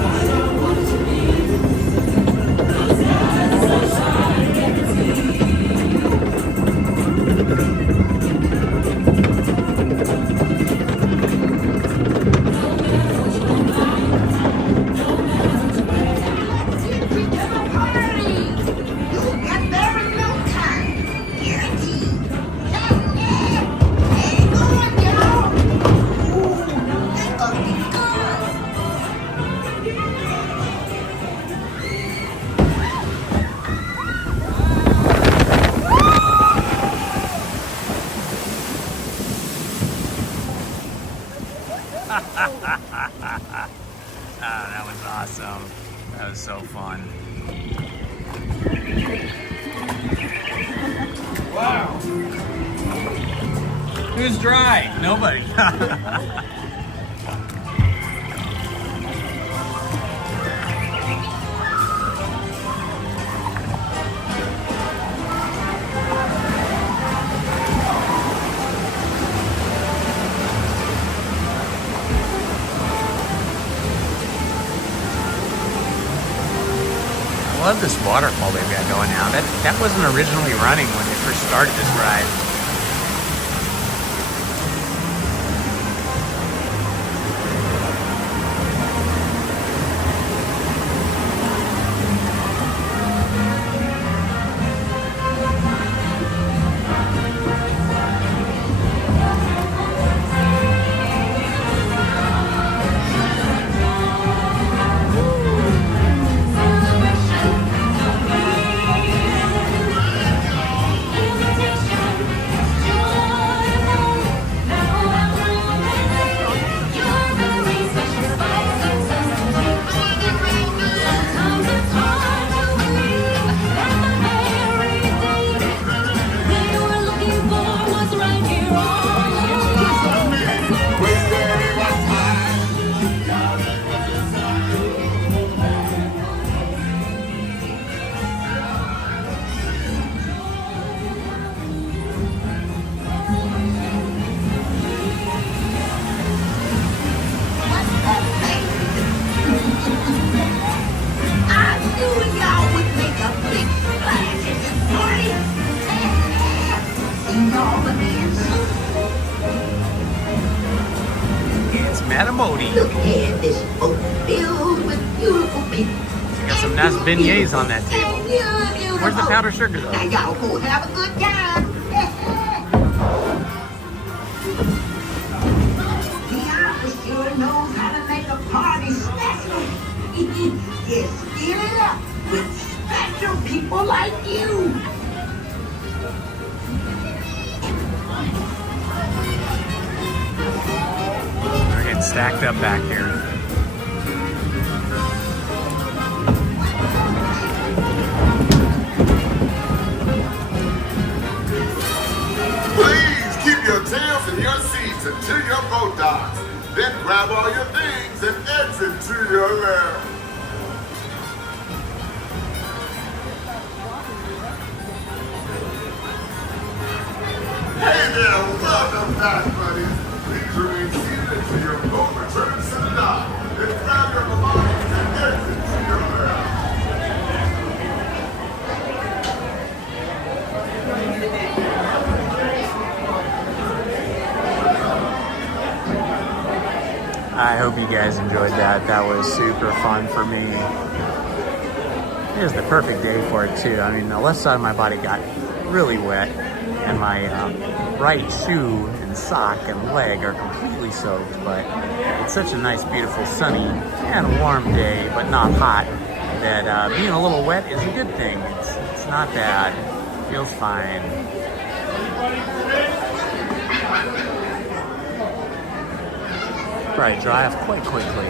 That was awesome. That was so fun. Wow. Who's dry? Nobody. I love this waterfall they've got going now. That wasn't originally running when they first started this ride. You and y'all would make a big splash at this party. See y'all again soon. It's Matamodi. Look ahead, this boat filled with beautiful people. We got some nice beignets on that table. Where's the powdered sugar though? Now y'all go have a good time. Tiana sure knows how to make a party special. Yes, fill it up with special people like you. We're getting stacked up back here. Please keep your tails in your seats until your boat docks. Then grab all your things and exit to your left. Hey there, welcome back, buddies. Please remain seated until your boat returns to the dock. Then grab your belongings and exit to your left. I hope you guys enjoyed that. That was super fun for me. It was the perfect day for it too. I mean, the left side of my body got really wet, and my right shoe and sock and leg are completely soaked, but it's such a nice, beautiful, sunny and warm day, but not hot, that being a little wet is a good thing. It's not bad. It feels fine. Probably dry off quite quickly.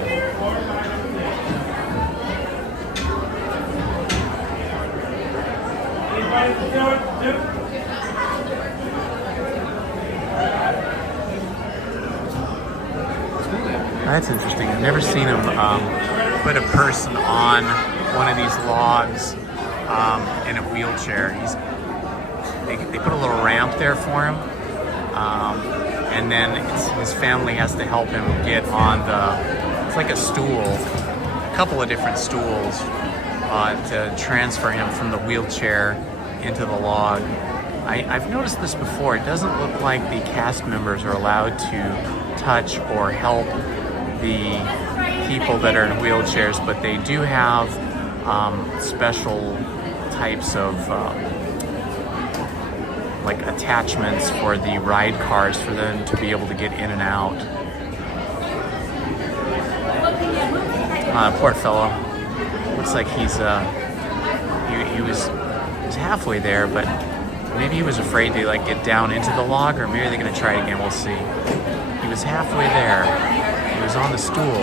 That's interesting. I've never seen him put a person on one of these logs in a wheelchair. They put a little ramp there for him, and then his family has to help him get on it's like a stool, a couple of different stools to transfer him from the wheelchair into the log. I've noticed this before. It doesn't look like the cast members are allowed to touch or help the people that are in wheelchairs, but they do have special types of like attachments for the ride cars for them to be able to get in and out. Poor fellow. Looks like he was halfway there, but maybe he was afraid to like get down into the log, or maybe they're gonna try it again. We'll see. He was halfway there. He was on the stool.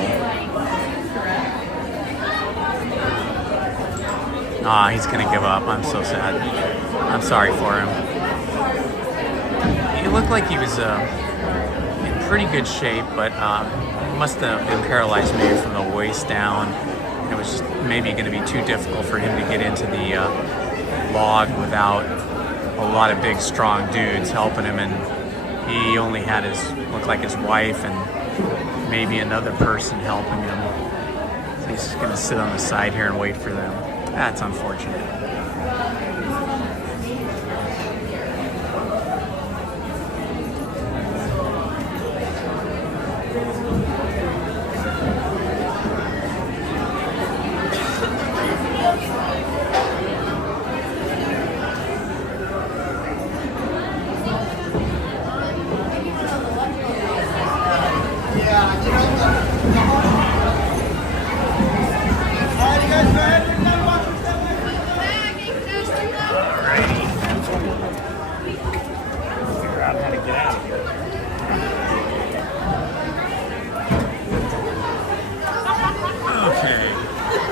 He's gonna give up. I'm so sad. I'm sorry for him. He looked like he was in pretty good shape, but must have been paralyzed maybe from the waist down. It was just maybe going to be too difficult for him to get into the log without a lot of big, strong dudes helping him, and he only had looked like his wife and maybe another person helping him. So he's just going to sit on the side here and wait for them. That's unfortunate.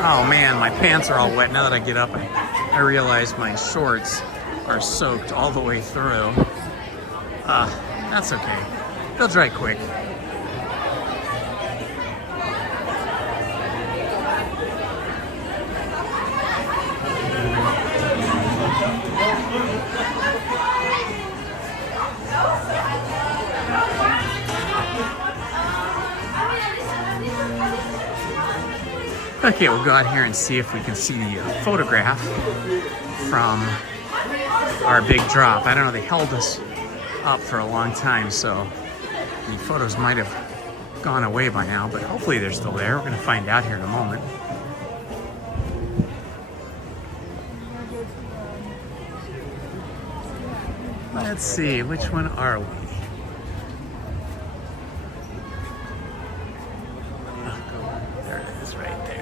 Oh man, my pants are all wet. Now that I get up, I realize my shorts are soaked all the way through. That's okay. They'll dry quick. Okay, we'll go out here and see if we can see the photograph from our big drop. I don't know, they held us up for a long time, so the photos might have gone away by now, but hopefully they're still there. We're going to find out here in a moment. Let's see, which one are we? There it is, right there.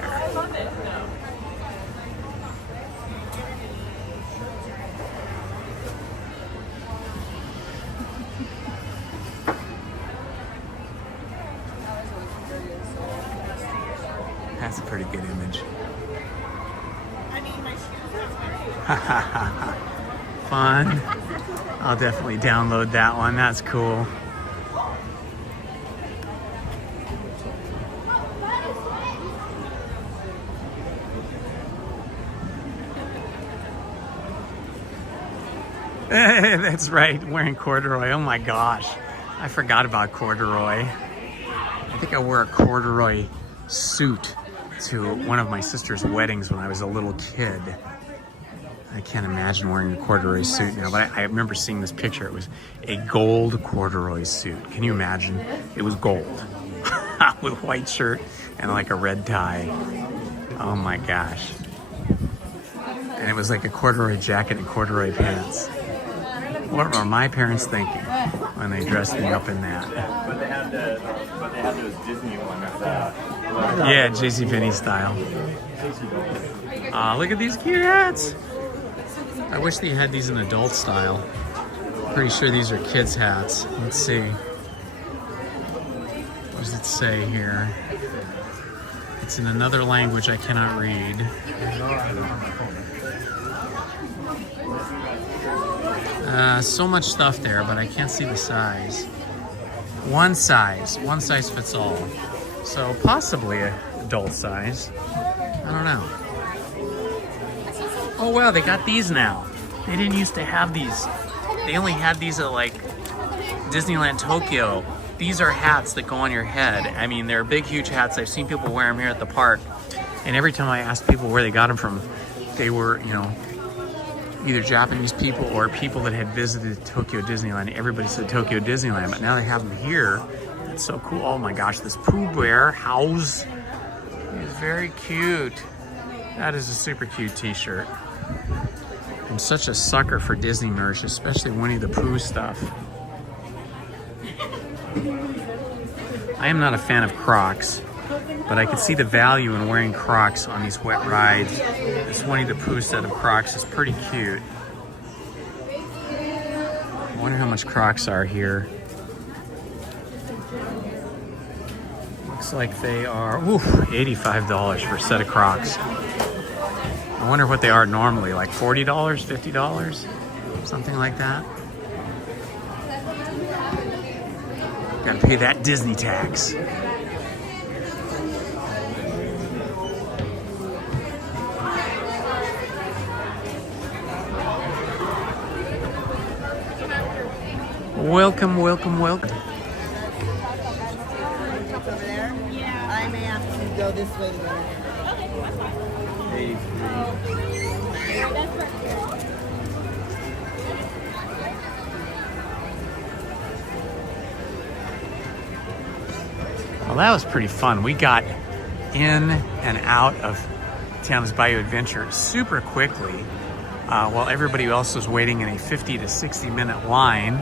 That's a pretty good image. Fun. I'll definitely download that one. That's cool. That's right, wearing corduroy. Oh my gosh. I forgot about corduroy. I think I wore a corduroy suit to one of my sister's weddings when I was a little kid. I can't imagine wearing a corduroy suit now, but I remember seeing this picture. It was a gold corduroy suit. Can you imagine? It was gold with white shirt and like a red tie. Oh my gosh. And it was like a corduroy jacket and corduroy pants. What were my parents thinking when they dressed me up in that? But they had those Disney ones. Yeah, JCPenney style. Look at these cute hats. I wish they had these in adult style. Pretty sure these are kids' hats. Let's see. What does it say here? It's in another language I cannot read. So much stuff there, but I can't see the size. One size fits all. So possibly an adult size. I don't know. Oh wow, they got these now. They didn't used to have these. They only had these at like Disneyland Tokyo. These are hats that go on your head. I mean, they're big, huge hats. I've seen people wear them here at the park. And every time I asked people where they got them from, they were, you know, either Japanese people or people that had visited Tokyo Disneyland. Everybody said Tokyo Disneyland, but now they have them here. That's so cool. Oh my gosh, this Pooh Bear house is very cute. That is a super cute t-shirt. I'm such a sucker for Disney merch, especially Winnie the Pooh stuff. I am not a fan of Crocs, but I could see the value in wearing Crocs on these wet rides. This Winnie the Pooh set of Crocs is pretty cute. I wonder how much Crocs are here. Looks like they are $85 for a set of Crocs. I wonder what they are normally, like $40, $50, something like that. Gotta pay that Disney tax. Welcome, welcome, welcome. I may have to go this way to go. Well, that was pretty fun. We got in and out of Tiana's Bayou Adventure super quickly while everybody else was waiting in a 50 to 60 minute line.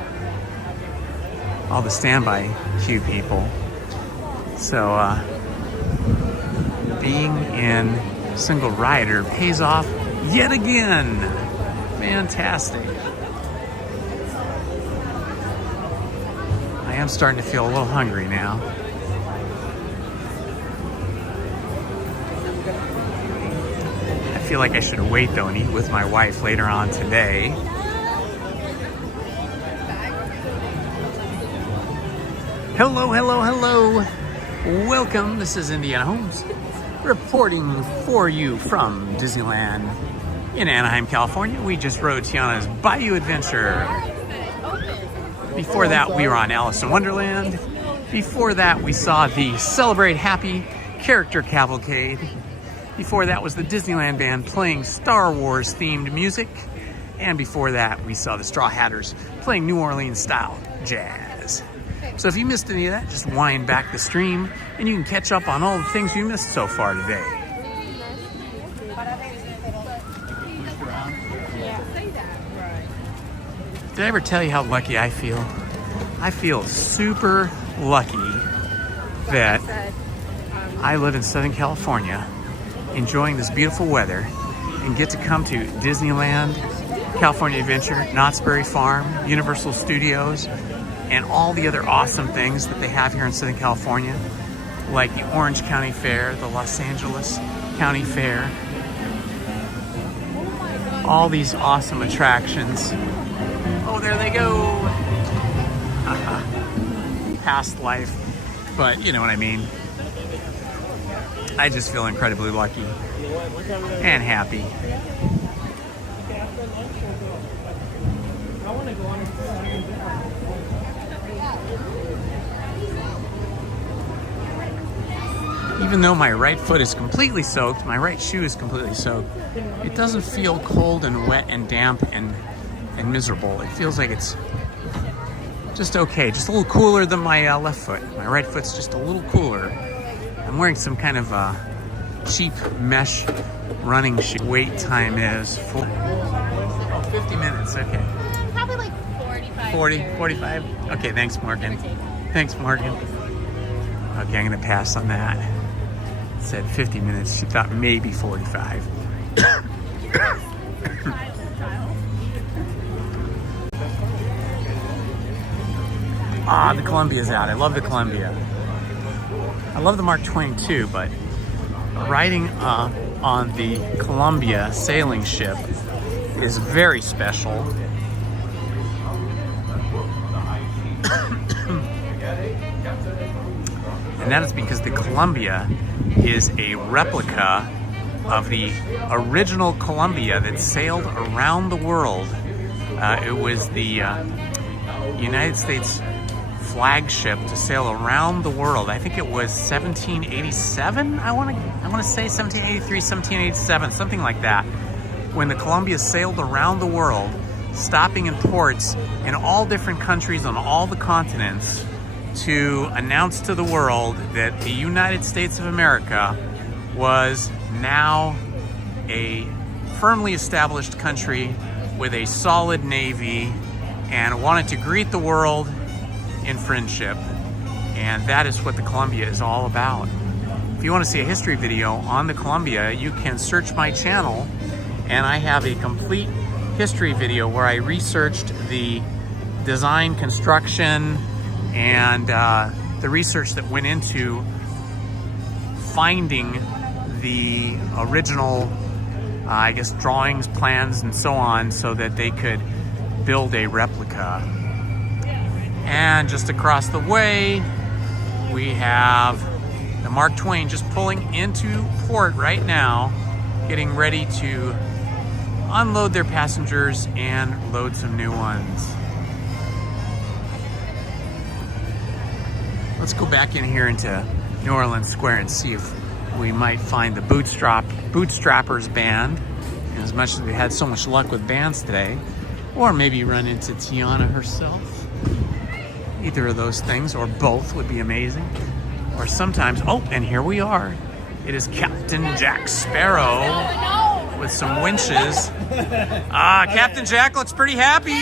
All the standby queue people. So being in single rider pays off yet again. Fantastic. I am starting to feel a little hungry now. I feel like I should wait though and eat with my wife later on today. Hello, hello, hello. Welcome. This is Indiana Holmes reporting for you from Disneyland in Anaheim, California. We just rode Tiana's Bayou Adventure. Before that, we were on Alice in Wonderland. Before that, we saw the Celebrate Happy character cavalcade. Before that was the Disneyland band playing Star Wars themed music. And before that, we saw the Straw Hatters playing New Orleans style jazz. So if you missed any of that, just wind back the stream and you can catch up on all the things you missed so far today. Did I ever tell you how lucky I feel? I feel super lucky that I live in Southern California, enjoying this beautiful weather, and get to come to Disneyland, California Adventure, Knott's Berry Farm, Universal Studios, and all the other awesome things that they have here in Southern California, like the Orange County Fair, the Los Angeles County Fair, all these awesome attractions. Oh, there they go. Past life, but you know what I mean. I just feel incredibly lucky and happy. Even though my right foot is completely soaked, my right shoe is completely soaked, it doesn't feel cold and wet and damp and miserable. It feels like it's just okay, just a little cooler than my left foot. My right foot's just a little cooler. I'm wearing some kind of cheap mesh running shoe. Wait time is 50 minutes, okay. Probably like 45. 45? Okay, thanks, Morgan. Thanks, Morgan. Okay, I'm gonna pass on that. It said 50 minutes, she thought maybe 45. Ah, the Columbia's out. I love the Columbia. I love the Mark Twain too, but riding on the Columbia sailing ship is very special. And that is because the Columbia is a replica of the original Columbia that sailed around the world. It was the United States flagship to sail around the world. I think it was 1787. I want to say 1783, 1787, something like that. When the Columbia sailed around the world, stopping in ports in all different countries on all the continents to announce to the world that the United States of America was now a firmly established country with a solid navy and wanted to greet the world in friendship. And that is what the Columbia is all about. If you want to see a history video on the Columbia, you can search my channel, and I have a complete history video where I researched the design, construction, and the research that went into finding the original, I guess, drawings, plans, and so on, so that they could build a replica. And just across the way, we have the Mark Twain just pulling into port right now, getting ready to unload their passengers and load some new ones. Let's go back in here into New Orleans Square and see if we might find the Bootstrappers band, as much as we had so much luck with bands today, or maybe run into Tiana herself. Either of those things, or both, would be amazing. Or sometimes, oh, and here we are. It is Captain Jack Sparrow with some winches. Ah, Captain Jack looks pretty happy.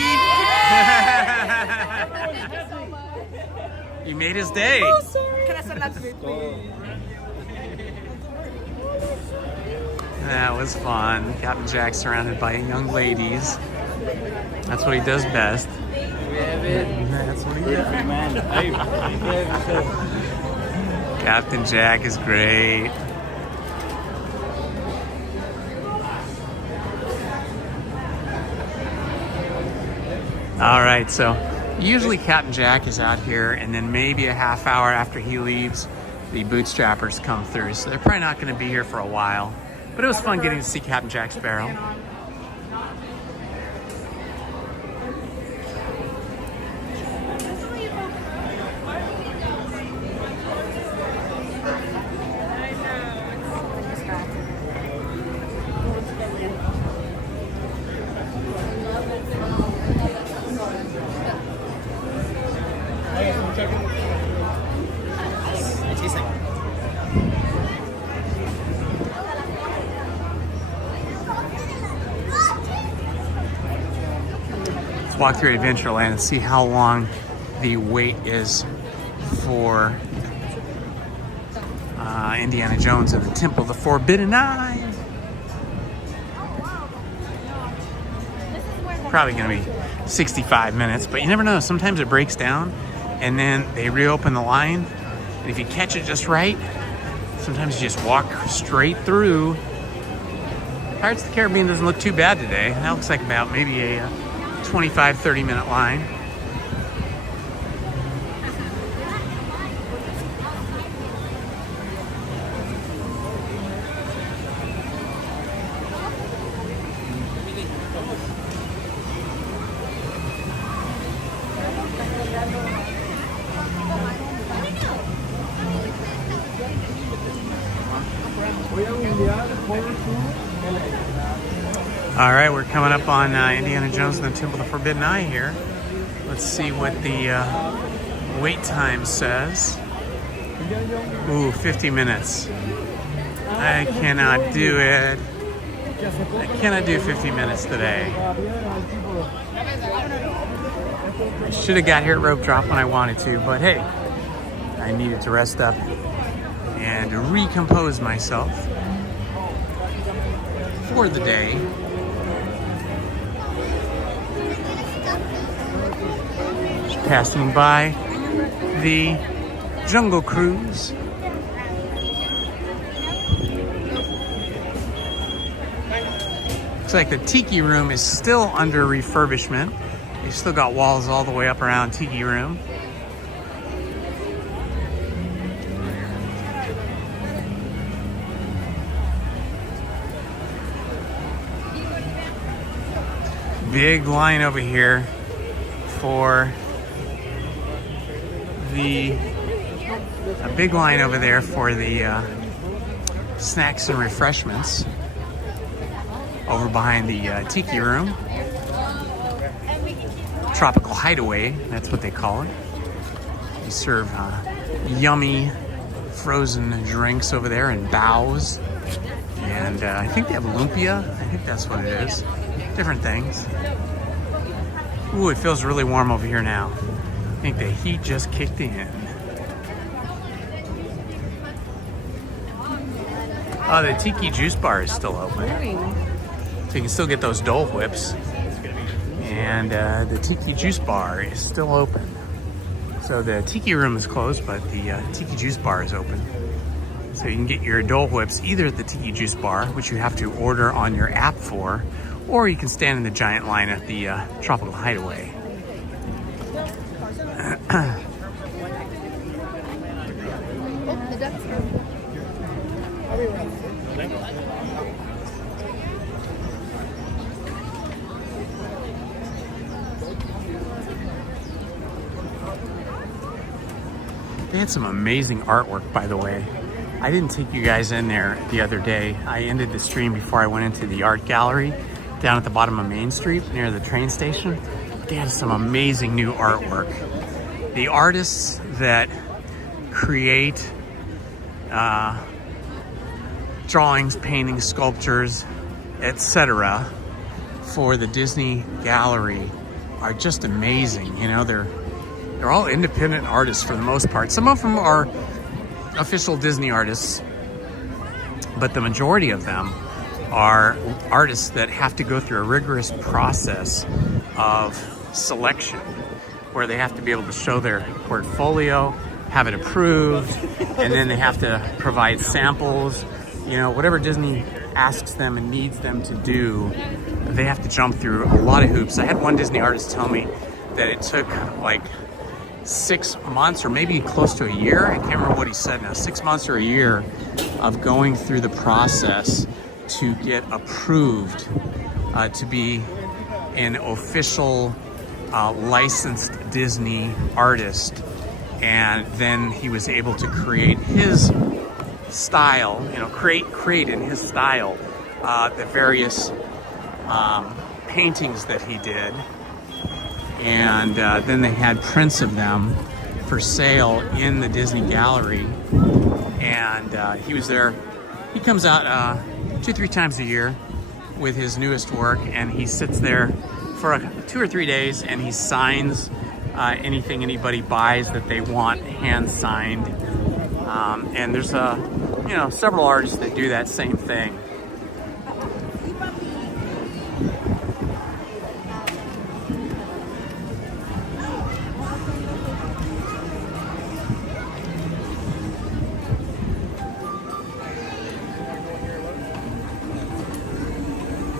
He made his day. Oh, sorry. Can I send that to me, please? That was fun. Captain Jack surrounded by young ladies. That's what he does best. That's what he does. Captain Jack is great. All right, so usually Captain Jack is out here, and then maybe a half hour after he leaves, the Bootstrappers come through. So they're probably not going to be here for a while. But it was fun getting to see Captain Jack Sparrow. walk through Adventureland and see how long the wait is for Indiana Jones and the Temple of the Forbidden Eye. Probably gonna be 65 minutes, but you never know. Sometimes it breaks down and then they reopen the line. And if you catch it just right, sometimes you just walk straight through. Pirates of the Caribbean doesn't look too bad today. That looks like about maybe a 25, 30-minute line. All right, we're coming up on Indiana Jones and the Temple of the Forbidden Eye here. Let's see what the wait time says. Ooh, 50 minutes. I cannot do it. I cannot do 50 minutes today. I should have got here at rope drop when I wanted to, but hey, I needed to rest up and recompose myself for the day. Just passing by the Jungle Cruise. Looks like the Tiki Room is still under refurbishment. They've still got walls all the way up around Tiki Room. Big line over here for a big line over there for the snacks and refreshments over behind the Tiki Room. Tropical Hideaway, that's what they call it. They serve yummy frozen drinks over there and bows. And I think they have lumpia. I think that's what it is. Different things. Ooh, it feels really warm over here now. I think the heat just kicked in. Oh, the Tiki Juice Bar is still open. So you can still get those Dole Whips. And the Tiki Juice Bar is still open. So the Tiki Room is closed, but the Tiki Juice Bar is open. So you can get your Dole Whips either at the Tiki Juice Bar, which you have to order on your app for, or you can stand in the giant line at the Tropical Hideaway. They had some amazing artwork, by the way. I didn't take you guys in there the other day. I ended the stream before I went into the art gallery down at the bottom of Main Street near the train station. They had some amazing new artwork. The artists that create drawings, paintings, sculptures, etc. for the Disney gallery are just amazing. You know, they're all independent artists for the most part. Some of them are official Disney artists, but the majority of them are artists that have to go through a rigorous process of selection where they have to be able to show their portfolio, have it approved, and then they have to provide samples. You know, whatever Disney asks them and needs them to do, they have to jump through a lot of hoops. I had one Disney artist tell me that it took like 6 months or maybe close to a year. I can't remember what he said now. 6 months or a year of going through the process to get approved to be an official licensed Disney artist. And then he was able to create his style, you know, create in his style the various paintings that he did. And then they had prints of them for sale in the Disney gallery. And he was there. He comes out 2-3 times a year with his newest work, and he sits there for 2 or 3 days, and he signs anything anybody buys that they want hand signed. And there's several artists that do that same thing.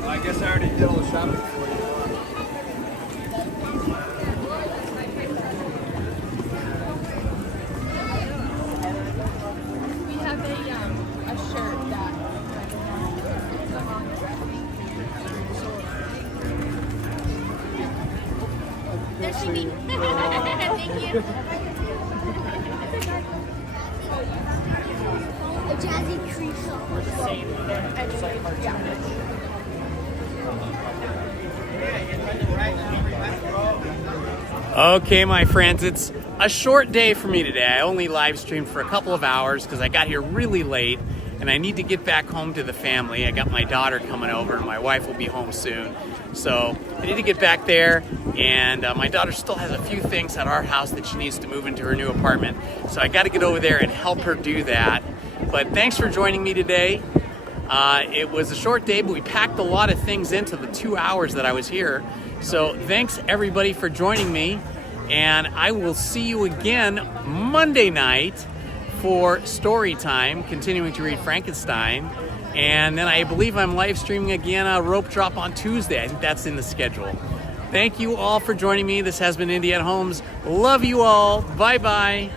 I guess I already did all the shopping for you. We have a shirt that. There she be. Thank you. A jazzy tree song. Okay, my friends, it's a short day for me today. I only live streamed for a couple of hours because I got here really late and I need to get back home to the family. I got my daughter coming over and my wife will be home soon. So I need to get back there, and my daughter still has a few things at our house that she needs to move into her new apartment. So I got to get over there and help her do that. But thanks for joining me today. It was a short day, but we packed a lot of things into the 2 hours that I was here. So thanks everybody for joining me, and I will see you again Monday night for story time, continuing to read Frankenstein. And then I believe I'm live streaming again a rope drop on Tuesday. I think that's in the schedule. Thank you all for joining me. This has been Indiana Holmes. Love you all. Bye-bye.